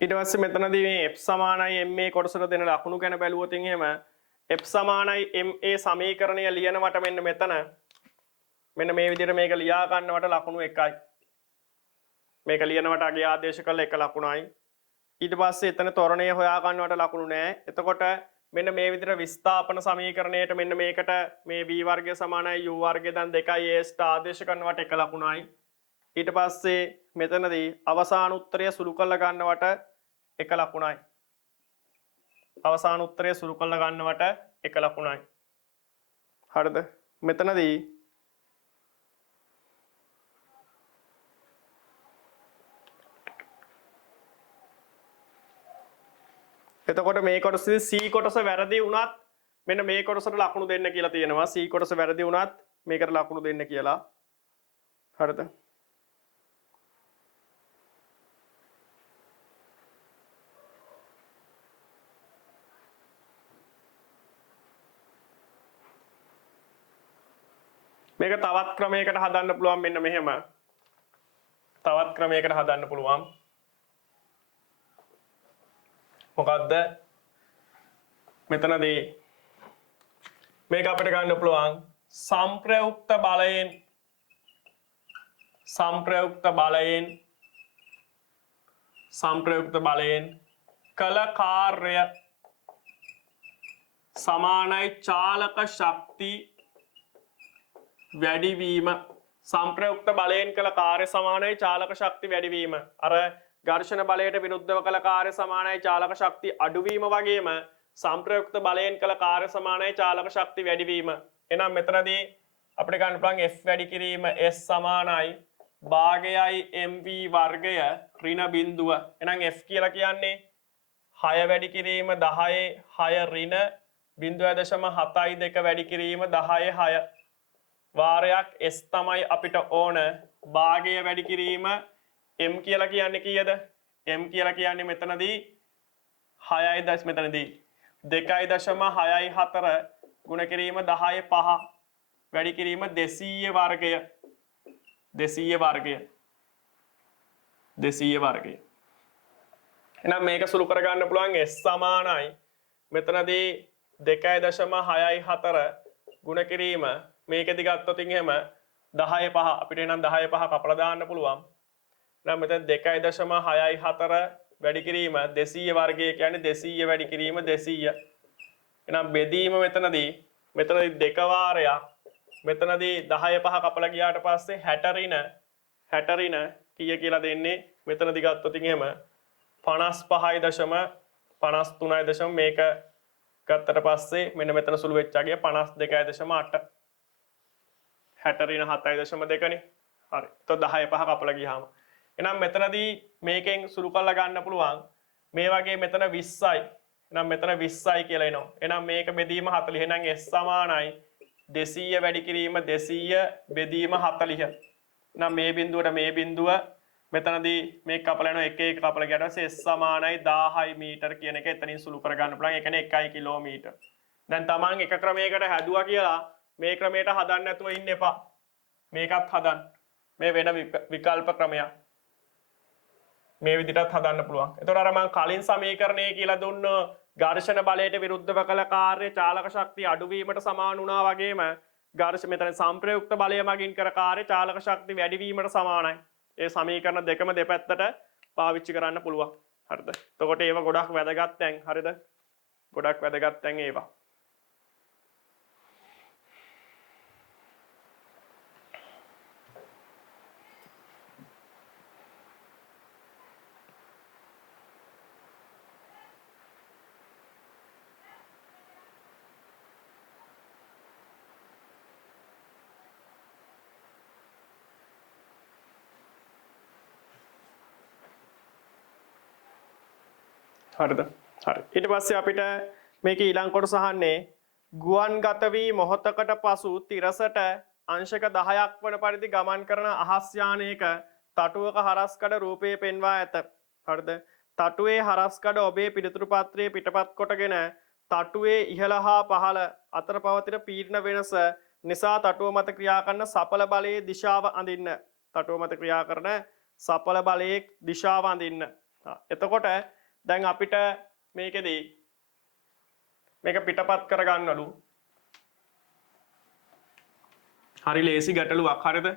ඊට පස්සේ මෙතනදී මේ f සමානයි ma කොටසට දෙන ලකුණු ගැන බැලුවොත් එහෙම f සමානයි ma සමීකරණය ලියනවට මෙන්න මෙතන මෙන්න මේ විදිහට මේක ලියා ගන්නවට ලකුණු 1යි. මේක ලියනවට අගේ ආදේශ කළ 1 ලකුණයි. ඊට පස්සේ එතන ත්වරණය හොයා ගන්නවට ලකුණු නැහැ. එතකොට මෙන්න මේ විදිහට විස්ථාපන සමීකරණයට මෙන්න මේකට මේ v වර්ගය සමානයි u වර්ගය දැන් 2යි a ට ආදේශ කරනවට 1 ලකුණයි. ඊට පස්සේ මෙතනදී අවසාන උත්තරය සුළු කරලා ගන්නවට 1 ලකුණයි. අවසාන උත්තරය සුළු කරලා ගන්නවට 1 ලකුණයි. හරිද? මෙතනදී එතකොට මේ කොටසදී C කොටස වැරදි වුණත් මෙන්න මේ කොටසට ලකුණු දෙන්න කියලා තියෙනවා. C කොටස වැරදි වුණත් මේකට ලකුණු දෙන්න කියලා. හරිද? මේක තවත් ක්‍රමයකට හදන්න පුළුවන් මෙන්න මෙහෙම. තවත් ක්‍රමයකට හදන්න පුළුවන්. මොකද්ද? මෙතනදී මේක අපිට ගන්න පුළුවන් සංප්‍රයුක්ත බලයෙන් කළ කාර්ය සමානයි චාලක ශක්ති වැඩිවීම. සංප්‍රයුක්ත බලයෙන් කළ කාර්ය සමානයි චාලක ශක්ති වැඩිවීම. අර ඝර්ෂණ බලයට විරුද්ධව කළ කාර්ය සමානයි චාලක ශක්ති අඩුවීම වගේම සංප්‍රයුක්ත බලයෙන් කළ කාර්ය සමානයි චාලක ශක්ති වැඩිවීම. එහෙනම් මෙතනදී අපිට ගන්න පුළුවන් f වැඩි කිරීම s සමානයි භාගයයි mv වර්ගය ඍණ බිඳුව. එහෙනම් f කියලා කියන්නේ 6 වැඩි කිරීම 10 6 ඍණ 0.72 වැඩි කිරීම 10 6 වාරයක් s තමයි අපිට ඕන. භාගය වැඩි කිරීම m කියලා කියන්නේ කීයද? m කියලා කියන්නේ මෙතනදී 6යි දශ මෙතනදී 2.64 ගුණ කිරීම 10 5 වැඩි කිරීම 200 වර්ගය 200 වර්ගය 200 වර්ගය. එහෙනම් මේක සුළු කර ගන්න පුළුවන් s සමානයි මෙතනදී 2.64 ගුණ කිරීම මේකෙදි ගත්තොත් එහෙම 10 5 අපිට එහෙනම් 10 5 කපලා දාන්න පුළුවන්. එහෙනම් මෙතන 2.64 වැඩි කිරීම 200 වර්ගය කියන්නේ 200 වැඩි කිරීම 200. එහෙනම් බෙදීම මෙතනදී දෙක වාරයක් මෙතනදී 10 5 කපලා ගියාට පස්සේ 60 ඍණ කීය කියලා දෙන්නේ මෙතනදී ගත්තොත් එහෙම 55.53 මේක ගත්තට පස්සේ මෙන්න මෙතන සුළු වෙච්චාගේ 52.8 60 ඍණ 7.2 නේ. හරි. එතකොට 10 5 කපලා ගියාම එහෙනම් මෙතනදී මේකෙන් සුළු කරලා ගන්න පුළුවන් මේ වගේ මෙතන 20යි. එහෙනම් මෙතන 20යි කියලා එනවා. එහෙනම් මේක බෙදීම 40. එහෙනම් s සමානයි 200 වැඩි කිරීම 200 බෙදීම 40. එහෙනම් මේ බිඳුවට මේ බිඳුව මෙතනදී මේක කපලා යනවා 1 1 කපලා ගියාට පස්සේ s සමානයි 1000 මීටර කියන එක එතනින් සුළු කර ගන්න පුළුවන්. ඒ කියන්නේ 1 කිලෝමීටර. දැන් තමන් එක ක්‍රමයකට හැදුවා කියලා මේ ක්‍රමයට හදන්න නැතුව ඉන්න එපා. මේකත් හදන්න. මේ වෙන විකල්ප ක්‍රමයක්. මේ විදිහටත් හදන්න පුළුවන්. එතකොට අර මම කලින් සමීකරණය කියලා දුන්න ඝර්ෂණ බලයට විරුද්ධව කළ කාර්ය චාලක ශක්තිය අඩුවීමට සමාන වුණා වගේම ඝර්ෂණ මෙතන සංප්‍රයුක්ත බලය මගින් කර කාර්ය චාලක ශක්තිය වැඩි වීමට සමානයි. ඒ සමීකරණ දෙකම දෙපැත්තට පාවිච්චි කරන්න පුළුවන්. හරිද? එතකොට ඒව ගොඩක් වැදගත් දැන්. හරිද? ගොඩක් වැදගත් දැන් ඒවා. හරිද? හරි. ඊට පස්සේ අපිට මේක ඊළඟ කොටස අහන්නේ ගුවන්ගත වී මොහොතකට පසු තිරසට අංශක 10ක් වන පරිදි ගමන් කරන අහස් යානයක තටුවක හරස්කඩ රූපයේ පෙන්වා ඇත. හරිද? තටුවේ හරස්කඩ ඔබේ පිළිතුරු පත්‍රයේ පිටපත් කොටගෙන තටුවේ ඉහළ හා පහළ අතර පවතින පීඩන වෙනස නිසා තටුව මත ක්‍රියා කරන සපල බලයේ දිශාව අඳින්න. තටුව මත ක්‍රියා කරන සපල බලයේ දිශාව අඳින්න. එතකොට දැන් අපිට මේකෙදී මේක පිටපත් කරගන්නලු. හරි ලේසි ගැටලුවක්. හරිද?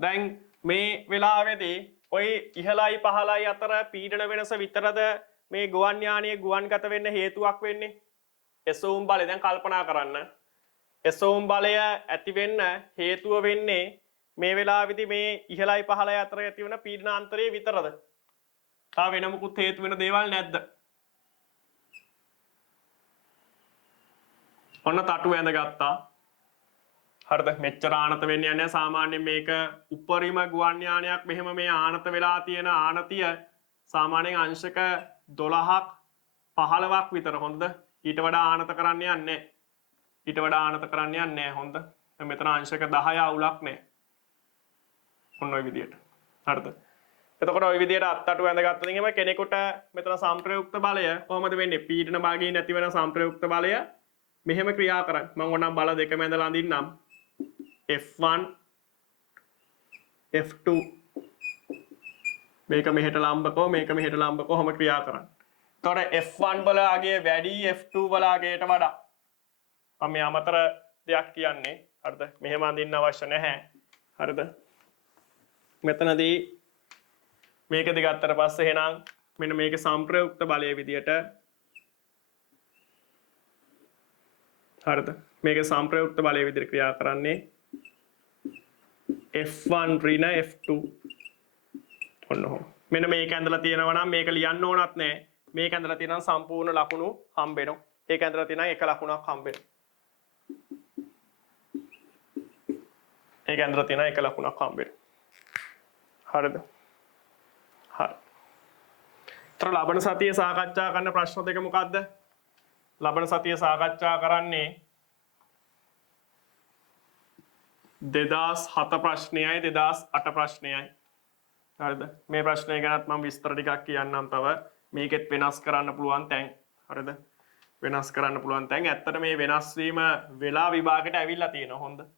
දැන් මේ වෙලාවේදී ඔය ඉහළයි පහළයි අතර පීඩන වෙනස විතරද මේ ගුවන් යානයේ ගුවන්ගත වෙන්න හේතුවක් වෙන්නේ? එසවුම් බලය දැන් කල්පනා කරන්න. එසවුම් බලය ඇති වෙන්න හේතුව වෙන්නේ මේ වෙලාවේදී මේ ඉහළයි පහළයි අතර ඇති වෙන පීඩනාන්තරය විතරද? තා වෙන මුකුත් හේතු වෙන දේවල් නැද්ද? ඔන්න තටු ඇඳගත්තා. හරිද? මෙච්චර ආනත වෙන්නේ නැහැ. සාමාන්‍යයෙන් මේක උපරිම ගුවන් යානයක් මෙහෙම මේ ආනත වෙලා තියෙන ආනතිය සාමාන්‍යයෙන් අංශක 12ක් 15ක් විතර. හොඳද? ඊට වඩා ආනත කරන්න යන්නේ නැහැ. ඊට වඩා ආනත කරන්න යන්නේ නැහැ. හොඳ. මෙතන අංශක 10 අවුලක් නැහැ. ඔන්න ඔය විදියට. හරිද? එතකොට ওই විදියට අත්තටු ඇඳගත්තොත් එහෙම කෙනෙකුට මෙතන සංප්‍රයුක්ත බලය කොහොමද වෙන්නේ? පීඩන භාගයේ නැති වෙන සංප්‍රයුක්ත බලය මෙහෙම ක්‍රියා කරන්නේ. මම ඕනම් බල දෙකම ඇඳලා අඳින්නම්. F1 F2 මේක මෙහෙට ලම්බකෝ මේක මෙහෙට ලම්බකෝ කොහොම ක්‍රියා කරන්නේ. එතකොට F1 බලගේ වැඩි F2 බලගේට වඩා. මම මේ අමතර දෙයක් කියන්නේ. හරිද? මෙහෙම අඳින්න අවශ්‍ය නැහැ. හරිද? මෙතනදී මේක දිගත්තට පස්සේ එහෙනම් මෙන්න මේක සංප්‍රයුක්ත බලයේ විදියට හරිද? මේක සංප්‍රයුක්ත බලයේ විදියට ක්‍රියා කරන්නේ F1 ඍණ F2 ඔන්න ඔහොම. මෙන්න මේක ඇඳලා තියෙනවා නම් මේක ලියන්න ඕනත් නැහැ. මේක ඇඳලා තියෙනවා සම්පූර්ණ ලකුණු හම්බ වෙනවා. ඒක ඇඳලා තියෙනවා එක ලකුණක් හම්බ වෙනවා. මේක ඇඳලා තියෙනවා එක ලකුණක් හම්බෙන්න. හරිද? හරි. තර ලබන සතියේ සාකච්ඡා කරන ප්‍රශ්න දෙක මොකද්ද? ලබන සතියේ සාකච්ඡා කරන්නේ 2007 ප්‍රශ්නයයි 2008 ප්‍රශ්නයයි. හරිද? මේ ප්‍රශ්නය ගැනත් මම විස්තර ටිකක් කියන්නම් තව. මේකෙත් වෙනස් කරන්න පුළුවන් තැන්. හරිද? වෙනස් කරන්න පුළුවන් තැන්. ඇත්තට මේ වෙනස් වීම වෙලා විභාගයට ඇවිල්ලා තියෙනවා. හොඳ.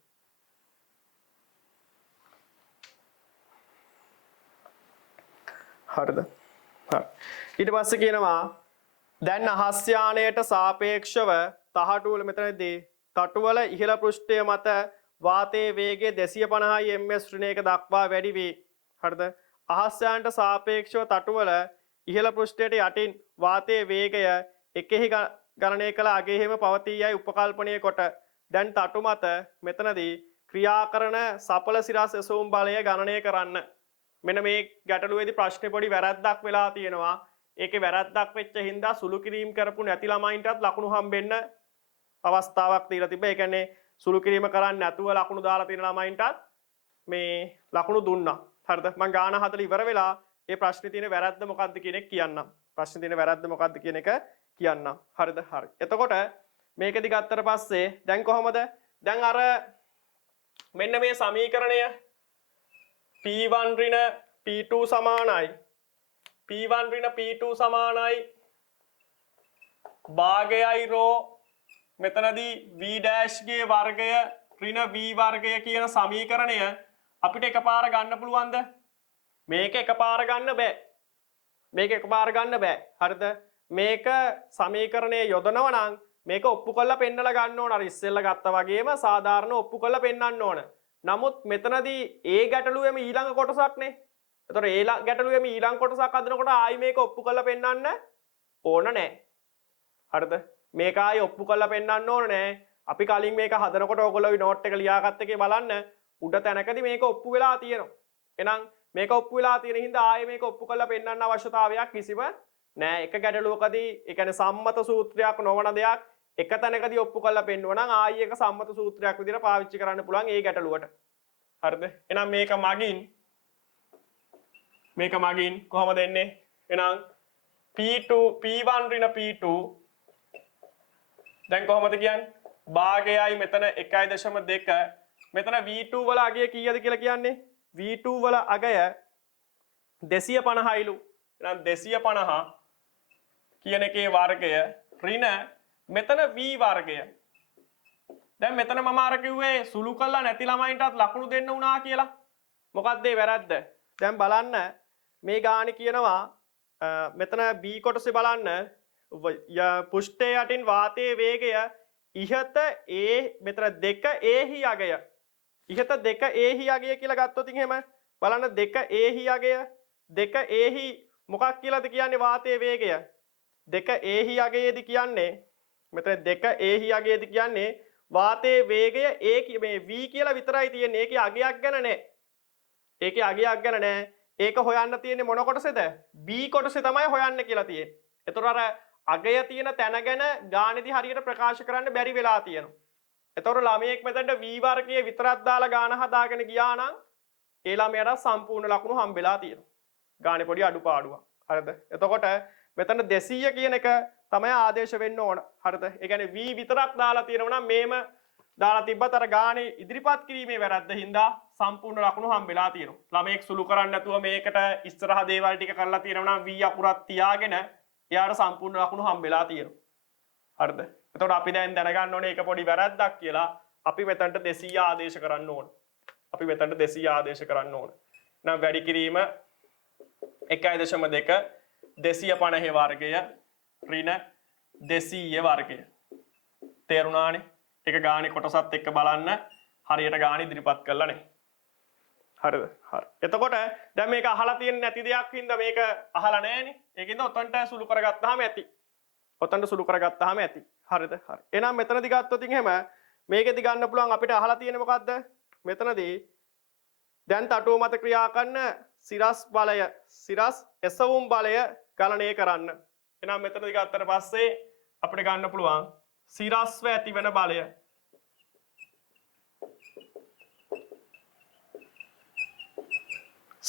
හරිද? හරි. ඊට පස්සේ කියනවා දැන් අහස් යානයට සාපේක්ෂව තහටුවල මෙතනදී තටුවල ඉහළ පෘෂ්ඨය මත වාතයේ වේගය 250 ms ශ්‍රේණියක දක්වා වැඩි වේ. හරිද? අහස් යානට සාපේක්ෂව තටුවල ඉහළ පෘෂ්ඨයට යටින් වාතයේ වේගය එකෙහි ගණනය කළ අගෙහිම පවතී යයි උපකල්පනය කොට දැන් තටු මත මෙතනදී ක්‍රියා කරන සපල සිරස් එසවුම් බලය ගණනය කරන්න. මෙන්න මේ ගැටලුවේදී ප්‍රශ්නේ පොඩි වැරද්දක් වෙලා තියෙනවා. ඒකේ වැරද්දක් වෙච්ච හින්දා සුළු කිරීම කරපු නැති ළමයින්ටත් ලකුණු හම්බෙන්න අවස්ථාවක් දීලා තිබ්බා. ඒ කියන්නේ සුළු කිරීම කරන්නේ නැතුව ලකුණු දාලා තියෙන ළමයින්ටත් මේ ලකුණු දුන්නා. හරිද? මම ගාන 40 ඉවර වෙලා මේ ප්‍රශ්නේ තියෙන වැරද්ද මොකක්ද කියන එක කියන්නම්. ප්‍රශ්නේ තියෙන වැරද්ද මොකක්ද කියන එක කියන්නම්. හරිද? හරි. එතකොට මේකෙදි ගත්තට පස්සේ දැන් කොහමද? දැන් අර මෙන්න මේ සමීකරණය P1 ඍණ P2 සමානයි P1 ඍණ P2 සමානයි භාගයයි රෝ මෙතනදී V dash ගේ වර්ගය ඍණ V වර්ගය කියන සමීකරණය අපිට එකපාර ගන්න පුළුවන්ද? මේක එකපාර ගන්න බෑ. මේක එකපාර ගන්න බෑ. හරිද? මේක සමීකරණයේ යොදනවා නම් මේක ඔප්පු කරලා පෙන්නලා ගන්න ඕන. අර ඉස්සෙල්ලා ගත්තා වගේම සාධාරණ ඔප්පු කරලා පෙන්නන්න ඕන. නමුත් මෙතනදී ඒ ගැටලුවේම ඊළඟ කොටසක්නේ. ඒතකොට ඒ ගැටලුවේම ඊළඟ කොටසක් හදනකොට ආයි මේක ඔප්පු කරලා පෙන්නන්න ඕන නැහැ. හරිද? මේක ආයි ඔප්පු කරලා පෙන්නන්න ඕන නැහැ. අපි කලින් මේක හදනකොට ඔයගොල්ලෝ නෝට් එක ලියාගත්ත එකේ බලන්න උඩ තැනකදී මේක ඔප්පු වෙලා තියෙනවා. එහෙනම් මේක ඔප්පු වෙලා තියෙන හින්දා ආයේ මේක ඔප්පු කරලා පෙන්වන්න අවශ්‍යතාවයක් කිසිම නෑ. එක ගැටලුවකදී ඒ කියන්නේ සම්මත සූත්‍රයක් නොවන දෙයක් එක තැනකදී ඔප්පු කරලා පෙන්වනවා නම් ආයේ ඒක සම්මත සූත්‍රයක් විදිහට පාවිච්චි කරන්න පුළුවන් ඒ ගැටලුවට. හරිද? එහෙනම් මේක මගින් කොහොමද එන්නේ? එහෙනම් P1 ඍණ P2 දැන් කොහොමද කියන්නේ? භාගයයි මෙතන 1.2 මෙතන V2 වල අගය කීයද කියලා කියන්නේ? V2 වල අගය 250යිලු. එහෙනම් 250 කියන එකේ වර්ගය ඍණ මෙතන V වර්ගය. දැන් මෙතන මම අර කිව්වේ සුළු කළා නැති ළමයින්ටත් ලකුණු දෙන්න උනා කියලා. මොකක්ද ඒ වැරද්ද? දැන් බලන්න මේ ගානේ කියනවා මෙතන B කොටසේ බලන්න පෘෂ්ඨයේ යටින් වාතයේ වේගය ඉහත A මෙතන 2 A හි අගය. ඉහත 2 A හි අගය කියලා ගත්තොත් එහෙම බලන්න 2 A හි අගය 2 A හි මොකක් කියලාද කියන්නේ වාතයේ වේගය 2 A හි අගයේදී කියන්නේ මෙතන 2 A හි අගයේදී කියන්නේ වාතයේ වේගය A මේ V කියලා විතරයි තියෙන්නේ. ඒකේ අගයක් ගැන නැහැ. ඒකේ අගයක් ගැන නැහැ. ඒක හොයන්න තියෙන්නේ මොන කොටසේද? B කොටසේ තමයි හොයන්න කියලා තියෙන්නේ. ඒතර අර අගය තියෙන තැන ගැන ගානේදී හරියට ප්‍රකාශ කරන්න බැරි වෙලා තියෙනවා. ඒතර ළමයෙක් මෙතනට V වර්ගයේ විතරක් දාලා ගාන හදාගෙන ගියා නම් ඒ ළමයාට සම්පූර්ණ ලකුණු හම්බෙලා තියෙනවා. ගානේ පොඩි අඩුපාඩුවක්. හරිද? එතකොට මෙතන 200 කියන එක තමයි ආදේශ වෙන්න ඕන. හරිද? ඒ කියන්නේ V විතරක් දාලා තියෙනවා නම් මේම දාලා තිබ්බත් අර ගානේ ඉදිරිපත් කිරීමේ වැරද්ද හින්දා සම්පූර්ණ ලකුණු හම්බෙලා තියෙනවා. ළමයෙක් සුළු කරන්නේ නැතුව මේකට ඉස්සරහ දේවල් ටික කරලා තියෙනවා නම් V අකුරක් තියාගෙන එයාට සම්පූර්ණ ලකුණු හම්බෙලා තියෙනවා. හරිද? එතකොට අපි දැන් දැනගන්න ඕනේ ඒක පොඩි වැරද්දක් කියලා. අපි මෙතනට 200 ආදේශ කරන්න ඕන. අපි මෙතනට 200 ආදේශ කරන්න ඕන. නම් වැඩි කිරීම 1.2 250 වර්ගය ඍණ 200 වර්ගය. තේරුණානේ? ඒක ගානේ කොටසත් එක්ක බලන්න හරියට ගානේ ඉදිරිපත් කරලා නේ. හරිද? හරි. එතකොට දැන් මේක අහලා තියෙන නැති දෙයක් හින්දා මේක අහලා නැහැනේ. ඒකින්ද ඔතනට සුළු කරගත්තාම ඇති. ඔතනට සුළු කරගත්තාම ඇති. හරිද? හරි. එහෙනම් මෙතනදී ගත්තොත් එහෙම මේකෙදි ගන්න පුළුවන් අපිට අහලා තියෙන්නේ මොකද්ද? මෙතනදී දැන් තටුව මත ක්‍රියා කරන සිරස් බලය, සිරස් එසවුම් බලය ගණනය කරන්න. එහෙනම් මෙතනදී ගත්තට පස්සේ අපිට ගන්න පුළුවන් සිරස්ව ඇතිවන බලය.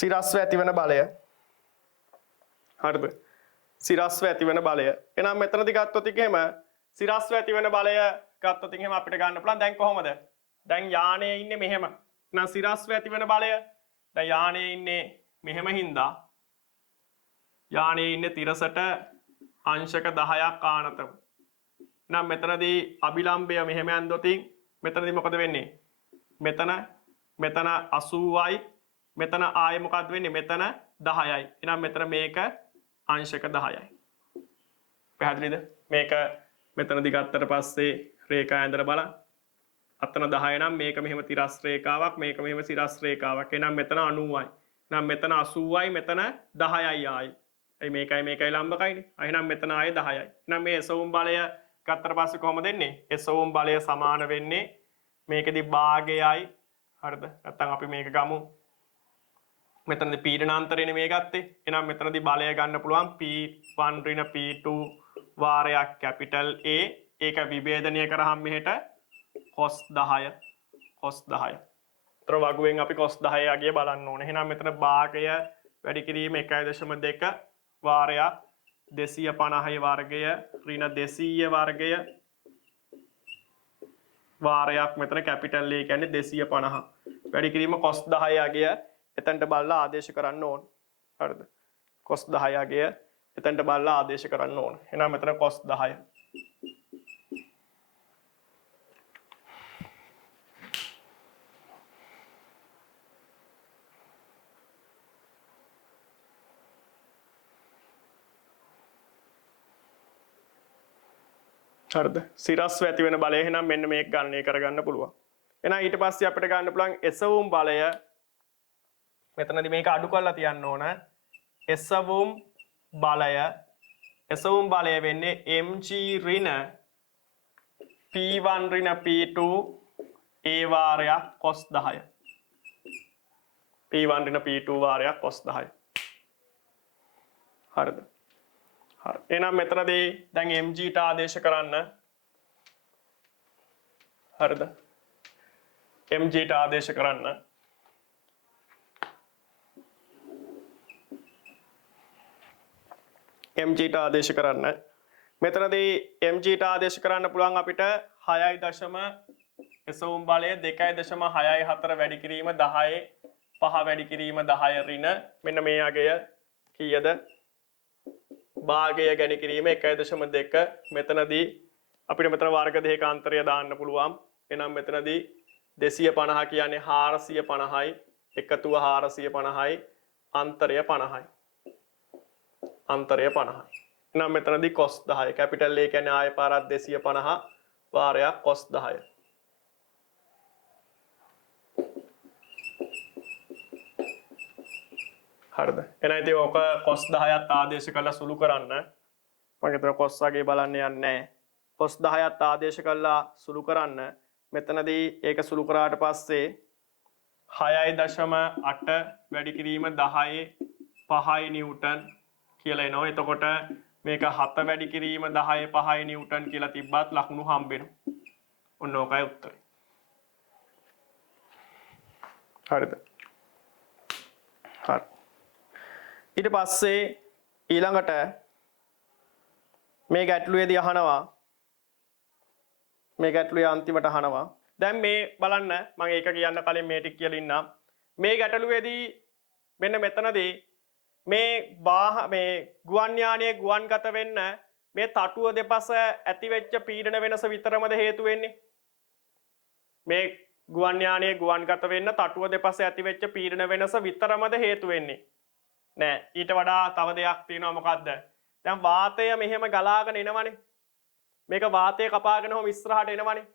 සිරස්ව ඇතිවන බලය. හරිද? සිරස්ව ඇතිවන බලය. එහෙනම් මෙතනදී ගත්තොත් එහෙම සිරස්ව ඇතිවන බලය ගත්තොත් එහෙම අපිට ගන්න පුළුවන්. දැන් කොහොමද? දැන් යානයේ ඉන්නේ මෙහෙම. එහෙනම් සිරස්ව ඇතිවන බලය දැන් යානයේ ඉන්නේ මෙහෙම හින්දා යානයේ ඉන්නේ තිරසට අංශක 10ක් ආනතම. එහෙනම් මෙතනදී අභිලම්බය මෙහෙම යන්දොතින් මෙතනදී මොකද වෙන්නේ? මෙතන 80යි මෙතන ආයේ මොකද්ද වෙන්නේ? මෙතන 10යි. එහෙනම් මෙතන මේක අංශක 10යි. පැහැදිලිද? මේක මෙතනදී ගත්තට පස්සේ රේඛා ඇඳලා බලන්න. අතන 10 නම් මේක මෙහෙම තිරස් රේඛාවක්, මේක මෙහෙම සිරස් රේඛාවක්. එහෙනම් මෙතන 90යි. එහෙනම් මෙතන 80යි, මෙතන 10යි ආයි. එයි මේකයි ලම්බකයිනේ. එහෙනම් මෙතන ආයේ 10යි. එහෙනම් මේ එසවුම් බලය ගත්තට පස්සේ කොහොමද එන්නේ? එසවුම් බලය සමාන වෙන්නේ මේකෙදි භාගයයි. හරිද? නැත්තම් අපි මේක ගමු. මෙතනදී පීඩනාන්තරයනේ මේ ගත්තේ. එහෙනම් මෙතනදී බලය ගන්න පුළුවන් P1 ඍණ P2 වාරයක් කැපිටල් A. ඒක විභේදනය කරාම මෙහෙට cos 10 cos 10. ତර වගුවෙන් අපි cos 10 අගය බලන්න ඕනේ. එහෙනම් මෙතන භාගය වැඩි කිරීම 1.2 වාරයක් 250 වර්ගය ඍණ 200 වර්ගය වාරයක් මෙතන කැපිටල් A කියන්නේ 250. වැඩි කිරීම cos 10 අගය එතනට බලලා ආදේශ කරන්න ඕන. හරිද? cos 10 අගය එතනට බලලා ආදේශ කරන්න ඕන. එහෙනම් මෙතන cos 10. හරිද? සිරස්ව ඇති වෙන බලය එහෙනම් මෙන්න මේක ගණනය කරගන්න පුළුවන්. එහෙනම් ඊට පස්සේ අපිට ගන්න පුළුවන් එසවුම් බලය. මෙතනදී මේක අඩු කරලා තියන්න ඕන. එසවුම් බලය වෙන්නේ mg ඍණ p1 ඍණ p2 a වාරයක් cos 10. p1 ඍණ p2 වාරයක් cos 10. හරිද? හරි. එහෙනම් මෙතනදී දැන් mg ට ආදේශ කරන්න. හරිද? mg ට ආදේශ කරන්න. mg ට ආදේශ කරන්න. මෙතනදී mg ට ආදේශ කරන්න පුළුවන් අපිට 6. එසවුම් බලය 2.64 වැඩි කිරීම 10 5 වැඩි කිරීම 10 ඍණ මෙන්න මේ අගය කීයද? භාගය ගැන කිරීම 1.2. මෙතනදී අපිට මෙතන වර්ග දෙකක අන්තරය දාන්න පුළුවන්. එහෙනම් මෙතනදී 250 කියන්නේ 450යි එකතුව 450යි අන්තරය 50යි. අන්තරය 50යි. එහෙනම් මෙතනදී cos 10 කැපිටල් A කියන්නේ ආයෙ පාරක් 250 වාරයක් cos 10. හරිද? එහෙනම් ඉතින් ඔක cos 10ත් ආදේශ කරලා සුළු කරන්න. මම හිතනවා cos අගේ බලන්න යන්නේ නැහැ. cos 10ත් ආදේශ කරලා සුළු කරන්න. මෙතනදී ඒක සුළු කරාට පස්සේ 6.8 වැඩි කිරීම 10 5 නිව්ටන් කියලා එනවා. එතකොට මේක 7 වැඩි කිරීම 10 5 නිව්ටන් කියලා තිබ්බත් ලකුණු හම්බ වෙනවා. ඔන්න ඕකයි උත්තරේ. හරිද? හරි. ඊට පස්සේ ඊළඟට මේ ගැටලුවේදී අහනවා මේ ගැටලුවේ අන්තිමට අහනවා. දැන් මේ බලන්න මම ඒක කියන්න කලින් මේ ටික කියලා ඉන්නම්. මේ ගැටලුවේදී මෙන්න මෙතනදී මේ ගුවන් යානයේ ගුවන්ගත වෙන්න මේ තටුව දෙපස ඇති වෙච්ච පීඩන වෙනස විතරමද හේතු වෙන්නේ? මේ ගුවන් යානයේ ගුවන්ගත වෙන්න තටුව දෙපස ඇති වෙච්ච පීඩන වෙනස විතරමද හේතු වෙන්නේ? නෑ. ඊට වඩා තව දෙයක් තියෙනවා. මොකද්ද? දැන් වාතය මෙහෙම ගලාගෙන එනවනේ. මේක වාතය කපාගෙන හොම ඉස්සරහට එනවනේ.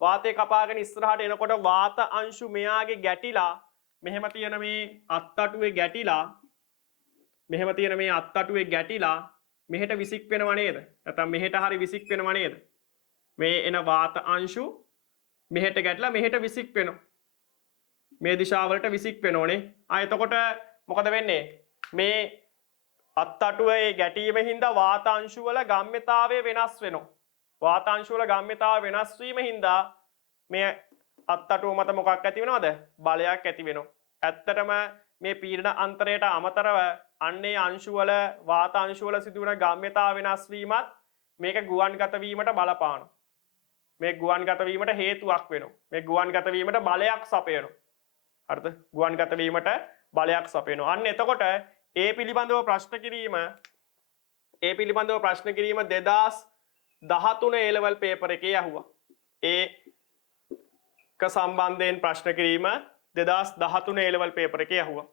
වාතය කපාගෙන ඉස්සරහට එනකොට වාත අංශු මෙයාගේ ගැටිලා මෙහෙම තියෙන මේ අත්තටුවේ ගැටිලා මෙහෙට විසික් වෙනව නේද? නැත්නම් මෙහෙට හරි විසික් වෙනව නේද? මේ එන වාත අංශු මෙහෙට ගැටලා මෙහෙට විසික් වෙනවා. මේ දිශාවලට විසික් වෙනෝනේ. එතකොට මොකද වෙන්නේ? මේ අත්තටුවේ ගැටීම හින්දා වාත අංශු වල ගම්ම්‍යතාවය වෙනස් වෙනවා. වාත අංශු වල ගම්ම්‍යතාවය වෙනස් වීම හින්දා මේ අත්තටුව මත මොකක් ඇති වෙනවද? බලයක් ඇති වෙනවා. ඇත්තටම මේ පීඩන අන්තරයට අමතරව අන්නේ අංශු වල වාත අංශු වල සිදුවන ගම්‍යතා වෙනස් වීමත් මේක ගුවන්ගත වීමට බලපානවා. මේ ගුවන්ගත වීමට හේතුවක් වෙනවා. මේ ගුවන්ගත වීමට බලයක් සපයනවා. හරිද? ගුවන්ගත වීමට බලයක් සපයනවා. අන්න එතකොට ඒ පිළිබඳව ප්‍රශ්න කිරීම 2013 A level paper එකේ ඇහුවා. ඒක සම්බන්ධයෙන් ප්‍රශ්න කිරීම 2013 A level paper එකේ ඇහුවා.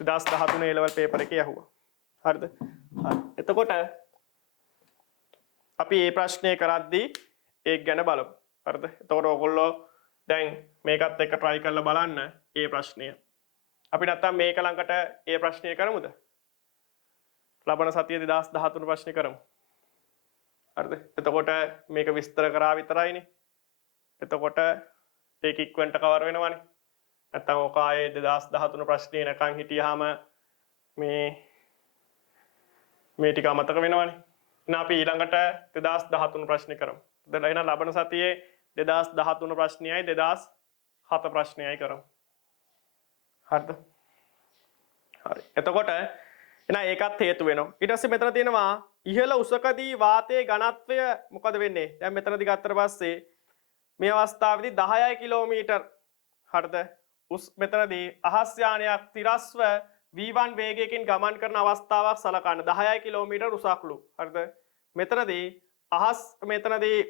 2013 A level paper එකේ ඇහුවා. හරිද? හරි. එතකොට අපි මේ ප්‍රශ්නේ කරද්දී ඒක ගැන බලමු. හරිද? එතකොට ඔයගොල්ලෝ දැන් මේකත් එක්ක try කරලා බලන්න මේ ප්‍රශ්නය. අපි නැත්තම් මේක ළඟට මේ ප්‍රශ්නය කරමුද? ලබන සතියේ 2013 ප්‍රශ්නේ කරමු. හරිද? එතකොට මේක විස්තර කරා විතරයිනේ. එතකොට ඒක ඉක්වන්ට කවර් වෙනවනේ. නැත්තම් ඔක ආයේ 2013 ප්‍රශ්නේ නැකන් හිටියාම මේ ටික අමතක වෙනවනේ. එහෙනම් අපි ඊළඟට 2013 ප්‍රශ්නේ කරමු. දැන් එහෙනම් ලබන සතියේ 2013 ප්‍රශ්නයයි 2007 ප්‍රශ්නයයි කරමු. හරිද? හරි. එතකොට එහෙනම් ඒකත් හේතු වෙනවා. ඊට පස්සේ මෙතන තියෙනවා ඉහළ උසකදී වාතයේ ඝනත්වය මොකද වෙන්නේ? දැන් මෙතනදී ගත්තට පස්සේ මේ අවස්ථාවේදී 10 කිලෝමීටර් හරිද? මෙතනදී අහස් යානයක් තිරස්ව v1 වේගයකින් ගමන් කරන අවස්ථාවක් සලකන්න 10 කිලෝමීටර් උසක්ලු. හරිද? මෙතනදී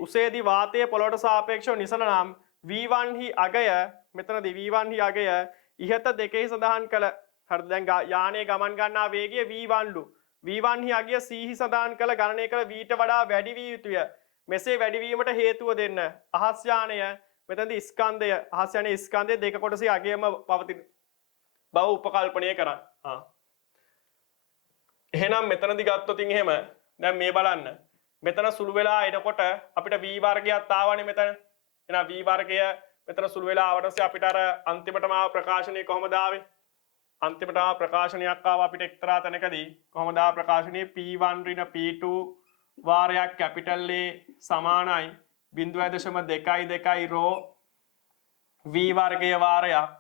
උසේදී වාතයේ පොළොවට සාපේක්ෂව නිසල නම් v1 හි අගය මෙතනදී v1 හි අගය ඉහත දෙකෙහි සඳහන් කළ හරිද? දැන් යානයේ ගමන් ගන්නා වේගය v1 ලු. v1 හි අගය c හි සඳහන් කළ ගණනය කළ v ට වඩා වැඩි විය යුතුය. මෙසේ වැඩි වීමට හේතුව දෙන්න. අහස් යානය මෙතනදී ස්කන්ධය අහස් යානයේ ස්කන්ධය දෙක කොටසේ අගයම පවතින බව උපකල්පනය කරන්න. එහෙනම් මෙතනදී ගත්තොත් එහෙම දැන් මේ බලන්න. මෙතන සුළු වෙලා එනකොට අපිට v වර්ගයක් ආවනේ මෙතන. එහෙනම් v වර්ගය මෙතන සුළු වෙලා ආවට අපිට අර අන්තිමටම ආව ප්‍රකාශනය කොහොමද ආවේ? අන්තිමට ආව ප්‍රකාශනයක් ආව අපිට එක්තරා තැනකදී කොහොමද ආව ප්‍රකාශනයේ p1 ඍණ p2 වාරයක් කැපිටල් A සමානයි 0.22 රෝ v වර්ගය වාරයක්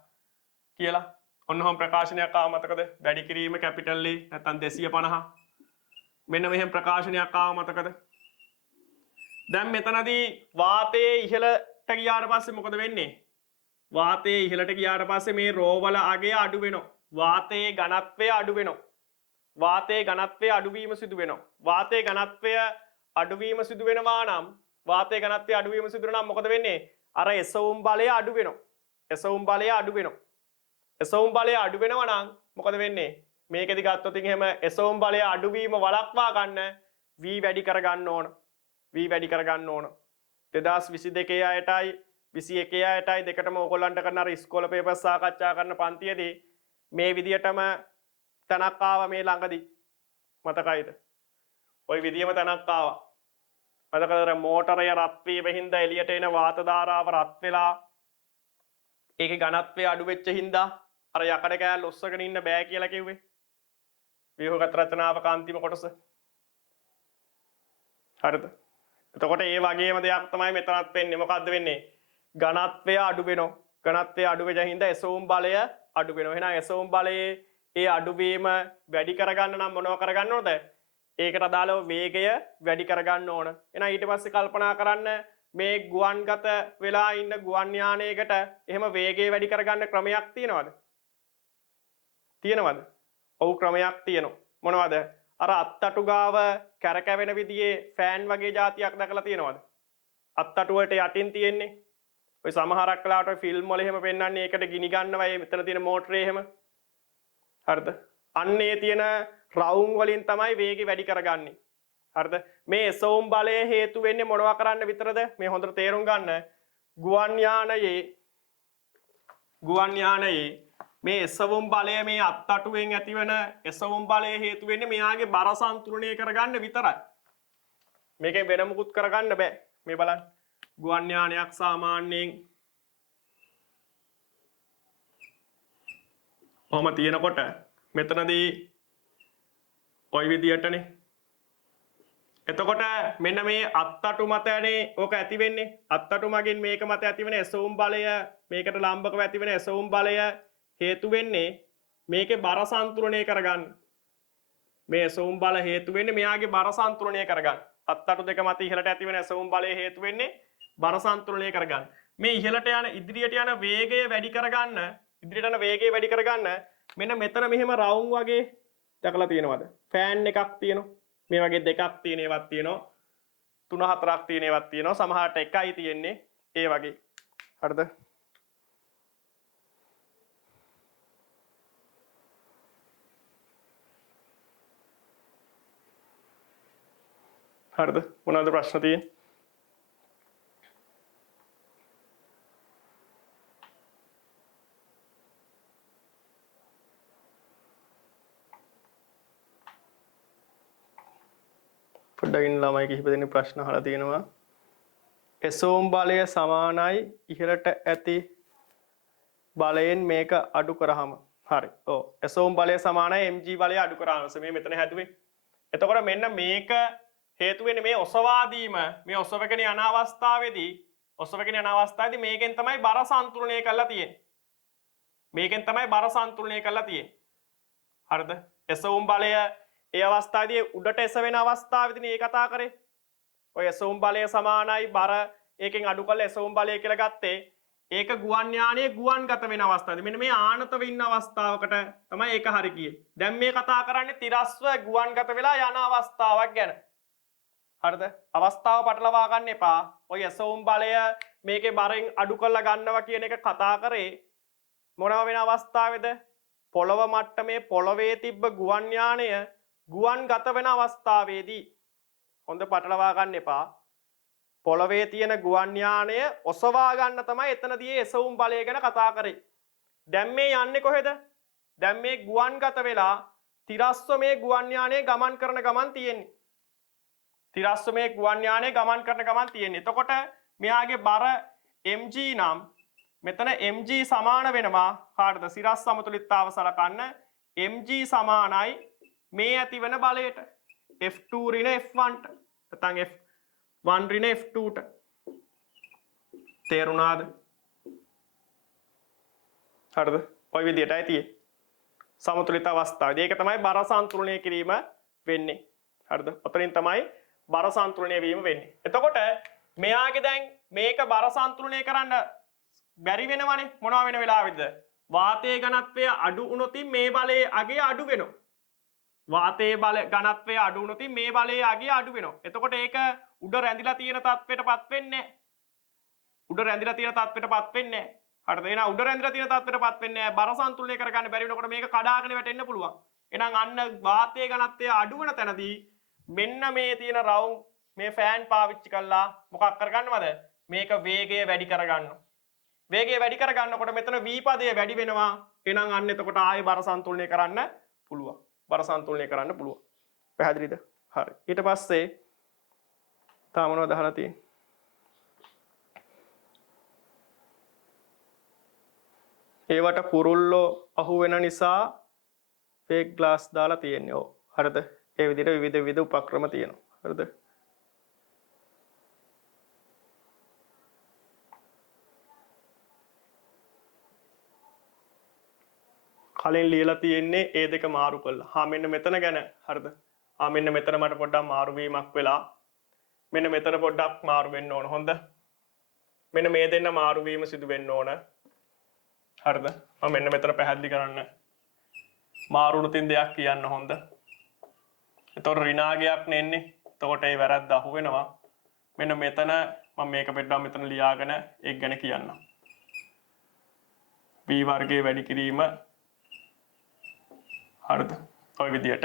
කියලා. ඔන්නෝම ප්‍රකාශනයක් ආව මතකද? වැඩි කිරීම කැපිටල් A නැත්නම් 250. මෙන්න මෙහෙම ප්‍රකාශනයක් ආව මතකද? දැන් මෙතනදී වාතයේ ඉහළට ගියාට පස්සේ මොකද වෙන්නේ? වාතයේ ඉහළට ගියාට පස්සේ මේ රෝ වල අගය අඩු වෙනවා. වාතයේ ඝනත්වය අඩු වෙනවා. වාතයේ ඝනත්වය අඩුවීම සිදු වෙනවා. වාතයේ ඝනත්වය අඩුවීම සිදු වෙනවා නම් වාතයේ ඝනත්වය අඩුවීම සිදු වෙනවා නම් මොකද වෙන්නේ? අර එසවුම් බලය අඩු වෙනවා. එසවුම් බලය අඩු වෙනවා. එසවුම් බලය අඩු වෙනවා නම් මොකද වෙන්නේ? මේකෙදි ගත්තොත් එහෙම එසවුම් බලය අඩුවීම වළක්වා ගන්න v වැඩි කරගන්න ඕන. v වැඩි කරගන්න ඕන. 2022 අයටයි 21 අයටයි දෙකටම ඕගොල්ලන්ට කරන අර ඉස්කෝල පේපර් සාකච්ඡා කරන පන්තියේදී මේ විදියටම තනක් ආවා මේ ළඟදී. මතකයිද? ওই විදියම තනක් ආවා. මතකද මෝටරය රත් වීම හින්දා එළියට එන වාත ධාරාව රත් වෙලා ඒකේ ඝනත්වය අඩු වෙච්ච හින්දා අර යකඩ කෑල්ල ඔස්සගෙන ඉන්න බෑ කියලා කිව්වේ. ව්‍යුහගත රචනාවක අන්තිම කොටස. හරිද? එතකොට ඒ වගේම දෙයක් තමයි මෙතනත් වෙන්නේ. මොකද්ද වෙන්නේ? ඝනත්වය අඩු වෙනවා. ඝනත්වය අඩු වෙන හින්දා එසවුම් බලය අඩු වෙනවා. එහෙනම් එසවුම් බලයේ ඒ අඩුවීම වැඩි කරගන්න නම් මොනව කරගන්න ඕනද? ඒකට අදාළව වේගය වැඩි කරගන්න ඕන. එහෙනම් ඊට පස්සේ කල්පනා කරන්න මේ ගුවන්ගත වෙලා ඉන්න ගුවන් යානයකට එහෙම වේගය වැඩි කරගන්න ක්‍රමයක් තියෙනවද? තියෙනවද? ඔව් ක්‍රමයක් තියෙනවා. මොනවද? අර අත්තටු ගාව කැරකැවෙන විදිහේ ෆෑන් වගේ જાතියක් දැකලා තියෙනවද? අත්තටු වලට යටින් තියෙන්නේ. ඔය සමහරක් වෙලාවට ඔය ෆිල්ම් වල එහෙම පෙන්නන්නේ ඒකට ගිනි ගන්නවා මේ මෙතන තියෙන මෝටරේ එහෙම. හරිද? අන්නේ තියෙන රවුම් වලින් තමයි වේගය වැඩි කරගන්නේ. හරිද? මේ එසවුම් බලය හේතු වෙන්නේ මොනවා කරන්න විතරද? මේ හොඳට තේරුම් ගන්න. ගුවන් යානයේ මේ එසවුම් බලය මේ අත්තටුවෙන් ඇතිවන එසවුම් බලය හේතු වෙන්නේ මෙයාගේ බර සන්තුලනය කරගන්න විතරයි. මේකෙන් වෙන මුකුත් කරගන්න බෑ. මේ බලන්න. ගුවන් යානයක් සාමාන්‍යයෙන් ඔහම තියෙනකොට මෙතනදී ওই විදියටනේ. එතකොට මෙන්න මේ අත්තටු මතනේ ඕක ඇති වෙන්නේ. අත්තටු මගින් මේක මත ඇති වෙන එසවුම් බලය මේකට ලම්බකව ඇති වෙන එසවුම් බලය හේතු වෙන්නේ මේකේ බර සන්තුලනය කරගන්න. මේ ඇසවුම් බල හේතු වෙන්නේ මෙයාගේ බර සන්තුලනය කරගන්න. අත්තටු දෙක මත ඉහළට ඇති වෙන ඇසවුම් බලය හේතු වෙන්නේ බර සන්තුලනය කරගන්න. මේ ඉහළට යන ඉදිරියට යන වේගය වැඩි කරගන්න, ඉදිරියට යන වේගය වැඩි කරගන්න මෙන්න මෙතන මෙහෙම රවුම් වගේ දැකලා තියෙනවද? ෆෑන් එකක් තියෙනවා. මේ වගේ දෙකක් තියෙන ඒවත් තියෙනවා. 3 4ක් තියෙන ඒවත් තියෙනවා. සමහරට එකයි තියෙන්නේ. ඒ වගේ. හරිද? හරිද? මොනවද ප්‍රශ්න තියෙන්නේ? පොඩ්ඩක් ඉන්න ළමයි කිහිප දෙනෙක් ප්‍රශ්න අහලා තියෙනවා. එසෝම් බලය සමානයි ඉහළට ඇති බලයෙන් මේක අඩු කරාම. හරි. ඔව්. එසෝම් බලය සමානයි mg බලය අඩු කරාම. මේ මෙතන හැදුවේ. එතකොට මෙන්න මේක හේතු වෙන්නේ මේ ඔසවා දීම, මේ ඔසවගෙන යන අවස්ථාවේදී මේකෙන් තමයි බර සන්තුලනය කරලා තියෙන්නේ. මේකෙන් තමයි බර සන්තුලනය කරලා තියෙන්නේ. හරිද? එසවුම් බලය ඒ අවස්ථාවේදී උඩට එසවෙන අවස්ථාවේදී මේ කතා කරේ. ඔය එසවුම් බලය සමානයි බර ඒකෙන් අඩු කරලා එසවුම් බලය කියලා ගත්තේ. ඒක ගුවන් යානයේ ගුවන්ගත වෙන අවස්ථාවේදී. මෙන්න මේ ආනතව ඉන්න අවස්ථාවකට තමයි ඒක හරි කියේ. දැන් මේ කතා කරන්නේ තිරස්ව ගුවන්ගත වෙලා යන අවස්ථාවක් ගැන. හරිද? අවස්ථාව පටලවා ගන්න එපා. ඔය එසවුම් බලය මේකේ බරෙන් අඩු කරලා ගන්නවා කියන එක කතා කරේ මොනවා වෙන අවස්ථාවේද? පොළව මට්ටමේ පොළවේ තිබ්බ ගුවන් යානය ගුවන්ගත වෙන අවස්ථාවේදී. හොඳ පටලවා ගන්න එපා. පොළවේ තියෙන ගුවන් යානය ඔසවා ගන්න තමයි එතනදී එසවුම් බලය ගැන කතා කරේ. දැන් මේ යන්නේ කොහෙද? දැන් මේ ගුවන්ගත වෙලා තිරස්ව මේ ගුවන් යානය ගමන් කරන ගමන් තියෙන්නේ. තිරස්ව මේ ගුවන් යානය ගමන් කරන ගමන් තියෙන්නේ. එතකොට මෙයාගේ බර mg නම් මෙතන mg සමාන වෙනවා කාටද? සිරස් සමතුලිතතාව සලකන්න mg සමානයි මේ ඇති වෙන බලයට F2 ඍණ F1ට. නැත්නම් F1 ඍණ F2ට. තේරුණාද? හරිද? ඔය විදිහටයි තියෙන්නේ. සමතුලිත අවස්ථාවේදී ඒක තමයි බර සන්තුලනය කිරීම වෙන්නේ. හරිද? ඔතනින් තමයි බර සන්තුලනය වීම වෙන්නේ. එතකොට මෙයාගේ දැන් මේක බර සන්තුලනය කරන්න බැරි වෙනවනේ. මොනවා වෙන වෙලාවෙද? වාතයේ ඝනත්වය අඩු වුණොත් මේ බලයේ අගය අඩු වෙනවා. වාතයේ බල ඝනත්වය අඩු වුණොත් මේ බලයේ අගය අඩු වෙනවා. එතකොට ඒක උඩ රැඳිලා තියෙන තත්ත්වයටපත් වෙන්නේ නැහැ. උඩ රැඳිලා තියෙන තත්ත්වයටපත් වෙන්නේ නැහැ. හරිද? එහෙනම් උඩ රැඳිලා තියෙන තත්ත්වයටපත් වෙන්නේ නැහැ. බර සන්තුලනය කරගන්න බැරි වෙනකොට මේක කඩාගෙන වැටෙන්න පුළුවන්. එහෙනම් අන්න වාතයේ ඝනත්වය අඩු වෙන තැනදී මෙන්න මේ තියෙන රවුම් මේ ෆෑන් පාවිච්චි කරලා මොකක් කරගන්නවද? මේක වේගය වැඩි කරගන්නවා. වේගය වැඩි කරගන්නකොට මෙතන v පදය වැඩි වෙනවා. එහෙනම් අන්න එතකොට ආයෙ බර සන්තුලනය කරන්න පුළුවන්. බර සන්තුලනය කරන්න පුළුවන්. පැහැදිලිද? හරි. ඊට පස්සේ තා මොනවද අහලා තියෙන්නේ? ඒවට කුරුල්ලෝ අහු වෙන නිසා ෆේක් ග්ලාස් දාලා තියෙන්නේ. ඔව්. හරිද? ඒ විදිහට විවිධ උපක්‍රම තියෙනවා. හරිද? කලින් ලියලා තියෙන්නේ ඒ දෙක මාරු කළා. හා මෙන්න මෙතන ගැන හරිද? ආ මෙන්න මෙතන මට පොඩ්ඩක් මාරු වීමක් වෙලා. මෙන්න මෙතන පොඩ්ඩක් මාරු වෙන්න ඕන. හොඳ. මෙන්න මේ දෙන්න මාරු වීම සිදු වෙන්න ඕන. හරිද? මම මෙන්න මෙතන පැහැදිලි කරන්න. මාරුණුතින් දෙයක් කියන්න හොඳ. එතකොට ඍණාගයක් නෙන්නේ. එතකොට ඒ වැරද්ද අහු වෙනවා. මෙන්න මෙතන මම මේක පෙන්නනවා මෙතන ලියාගෙන ඒක ගැන කියන්න. v වර්ගයේ වැඩි කිරීම හරිද? ඔය විදියට.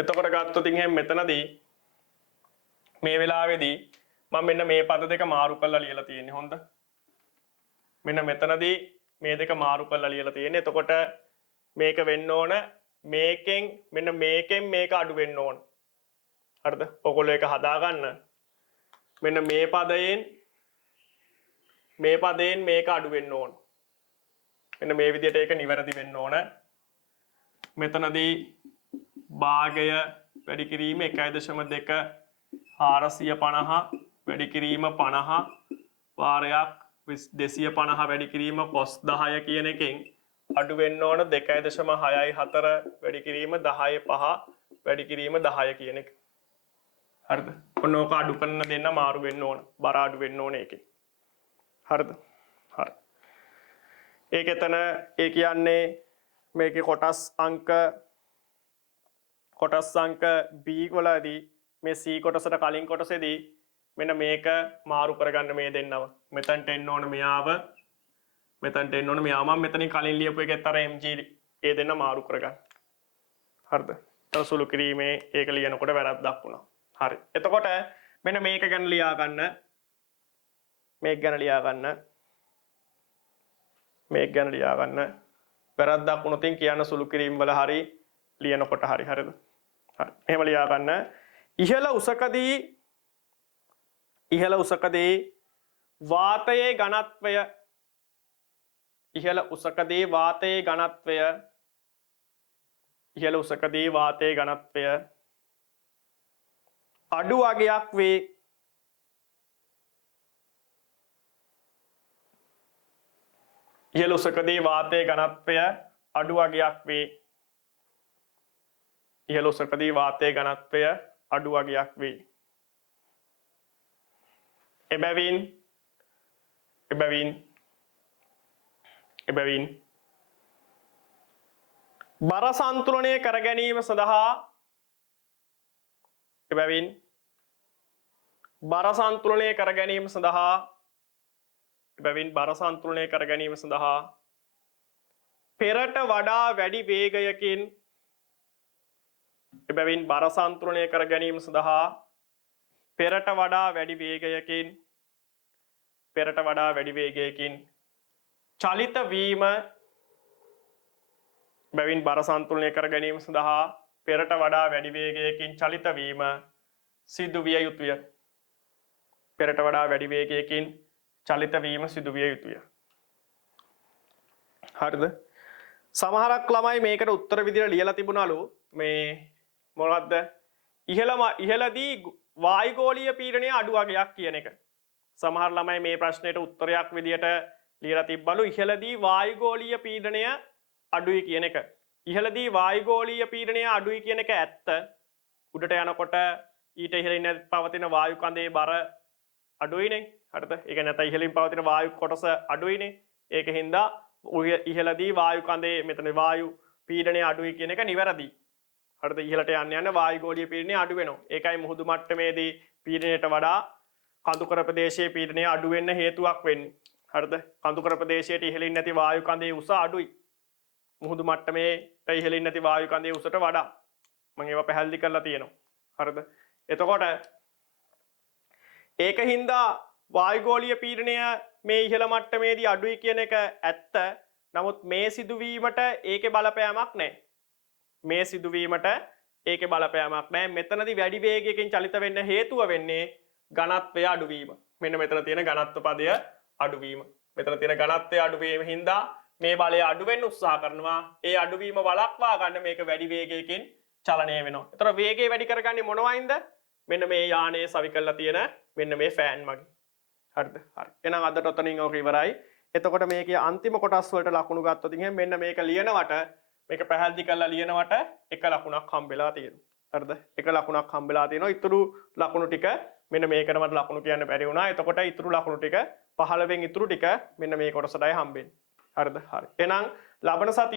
එතකොට ගත්තොත් එහෙනම් මෙතනදී මේ වෙලාවේදී මම මෙන්න මේ පද දෙක මාරු කරලා ලියලා තියෙන්නේ. හොඳ. මෙන්න මෙතනදී මේ දෙක මාරු කරලා ලියලා තියෙන්නේ. එතකොට මේක වෙන්න ඕන මේකෙන් මෙන්න මේකෙන් මේක අඩු වෙන්න ඕන. හරිද? ඔයගොල්ලෝ ඒක හදාගන්න. මෙන්න මේ පදයෙන් මේක අඩු වෙන්න ඕන. මෙන්න මේ විදිහට ඒක නිවැරදි වෙන්න ඕන. මෙතනදී භාගය වැඩි කිරීම 1.2 450 වැඩි කිරීම 50 වාරයක් 250 වැඩි කිරීම cos 10 කියන එකෙන් අඩු වෙන්න ඕන 2.6යි 4 වැඩි කිරීම 10යි 5 වැඩි කිරීම 10 කියන එක. හරිද? ඔන්න ඕක අඩු කරන දෙන්න මාරු වෙන්න ඕන. බර අඩු වෙන්න ඕන ඒකේ. හරිද? හරි. ඒක එතන ඒ කියන්නේ මේකේ කොටස් අංක B වලදී මේ C කොටසට කලින් කොටසේදී මෙන්න මේක මාරු කරගන්න මේ දෙන්නව. මෙතනට එන්න ඕන මෙයාව. මෙතනට එන්න ඕන මෙයාව. මම මෙතනින් කලින් ලියපු එකෙත් අර MG ඒ දෙන්න මාරු කරගන්න. හරිද? සුළු කිරීමේ ඒක ලියනකොට වැරද්දක් වුණා. හරි. එතකොට මෙන්න මේක ගැන ලියා ගන්න. මේක ගැන ලියා ගන්න. මේක ගැන ලියා ගන්න. වැරද්දක් වුණොත් කියන්න සුළු කිරීම වල හරි ලියනකොට හරි. හරිද? හරි. එහෙම ලියා ගන්න. ඉහළ උසකදී වාතයේ ඝනත්වය අඩු අගයක් වේ. ඉහළ උසකදී වාතයේ ඝනත්වය අඩු අගයක් වේ. ඉහළ උසකදී වාතයේ ඝනත්වය අඩු අගයක් වේ. එබැවින් බර සන්තුලනය කර ගැනීම සඳහා පෙරට වඩා වැඩි වේගයකින් චලිත වීම සිදු විය යුතුය. හරිද? සමහරක් ළමයි මේකට උත්තර විදිහට ලියලා තිබුණලු මේ මොනවද? ඉහළදී වායුගෝලීය පීඩනය අඩු වගයක් කියන එක. සමහර ළමයි මේ ප්‍රශ්නෙට උත්තරයක් විදිහට ලියලා තිබ්බලු ඉහළදී වායුගෝලීය පීඩනය අඩුයි කියන එක. ඉහළදී වායුගෝලීය පීඩනය අඩුයි කියන එක ඇත්ත. උඩට යනකොට ඊට ඉහළින් පවතින වායු කඳේ බර අඩුයිනේ. හරිද? ඒක නැත්නම් ඉහළින් පවතින වායු කොටස අඩුයිනේ. ඒක හින්දා ඉහළදී වායු කඳේ මෙතන වායු පීඩනය අඩුයි කියන එක නිවැරදි. හරිද? ඉහළට යන්න වායුගෝලීය පීඩනය අඩු වෙනවා. ඒකයි මුහුදු මට්ටමේදී පීඩනයට වඩා කඳුකර ප්‍රදේශයේ පීඩනය අඩු වෙන්න හේතුවක් වෙන්නේ. හරිද? කඳුකර ප්‍රදේශයට ඉහළින් නැති වායු කඳේ උස අඩුයි. මුහුදු මට්ටමේට ඉහළින් නැති වායු කඳේ උසට වඩා. මම ඒවා පැහැදිලි කරලා තියෙනවා. හරිද? එතකොට ඒක හින්දා වායුගෝලීය පීඩනය මේ ඉහළ මට්ටමේදී අඩුයි කියන එක ඇත්ත. නමුත් මේ සිදුවීමට ඒකේ බලපෑමක් නැහැ. මෙතනදී වැඩි වේගයකින් චලිත වෙන්න හේතුව වෙන්නේ ඝනත්වය අඩුවීම. මෙන්න මෙතන තියෙන ඝනත්ව පදය අඩුවීම. මෙතන තියෙන ඝනත්වය අඩුවීම හින්දා මේ බලය අඩු වෙන්න උත්සාහ කරනවා. ඒ අඩුවීම වළක්වා ගන්න මේක වැඩි වේගයකින් චලනය වෙනවා. ඒතර වේගය වැඩි කරගන්නේ මොනවයින්ද? මෙන්න මේ යානයේ සවි කරලා තියෙන මෙන්න මේ ෆෑන් මගින්. හරිද? හරි. එහෙනම් අදට ඔතනින් ඕක ඉවරයි. එතකොට මේකේ අන්තිම කොටස් වලට ලකුණු ගත්තොත් එහෙනම් මෙන්න මේක ලියනවට මේක පැහැදිලි කරලා ලියනවට එක ලකුණක් හම්බෙලා තියෙනවා. හරිද? එක ලකුණක් හම්බෙලා තියෙනවා. ඊතුරු ලකුණු ටික මෙන්න මේකට මට ලකුණු කියන්න බැරි වුණා. එතකොට ඊතුරු ලකුණු ටික 15 වෙන් ඊතුරු ටික මෙන්න මේ කොටසටයි හම්බෙන්නේ. හරිද? හරි. එහෙනම් ලබන සතිය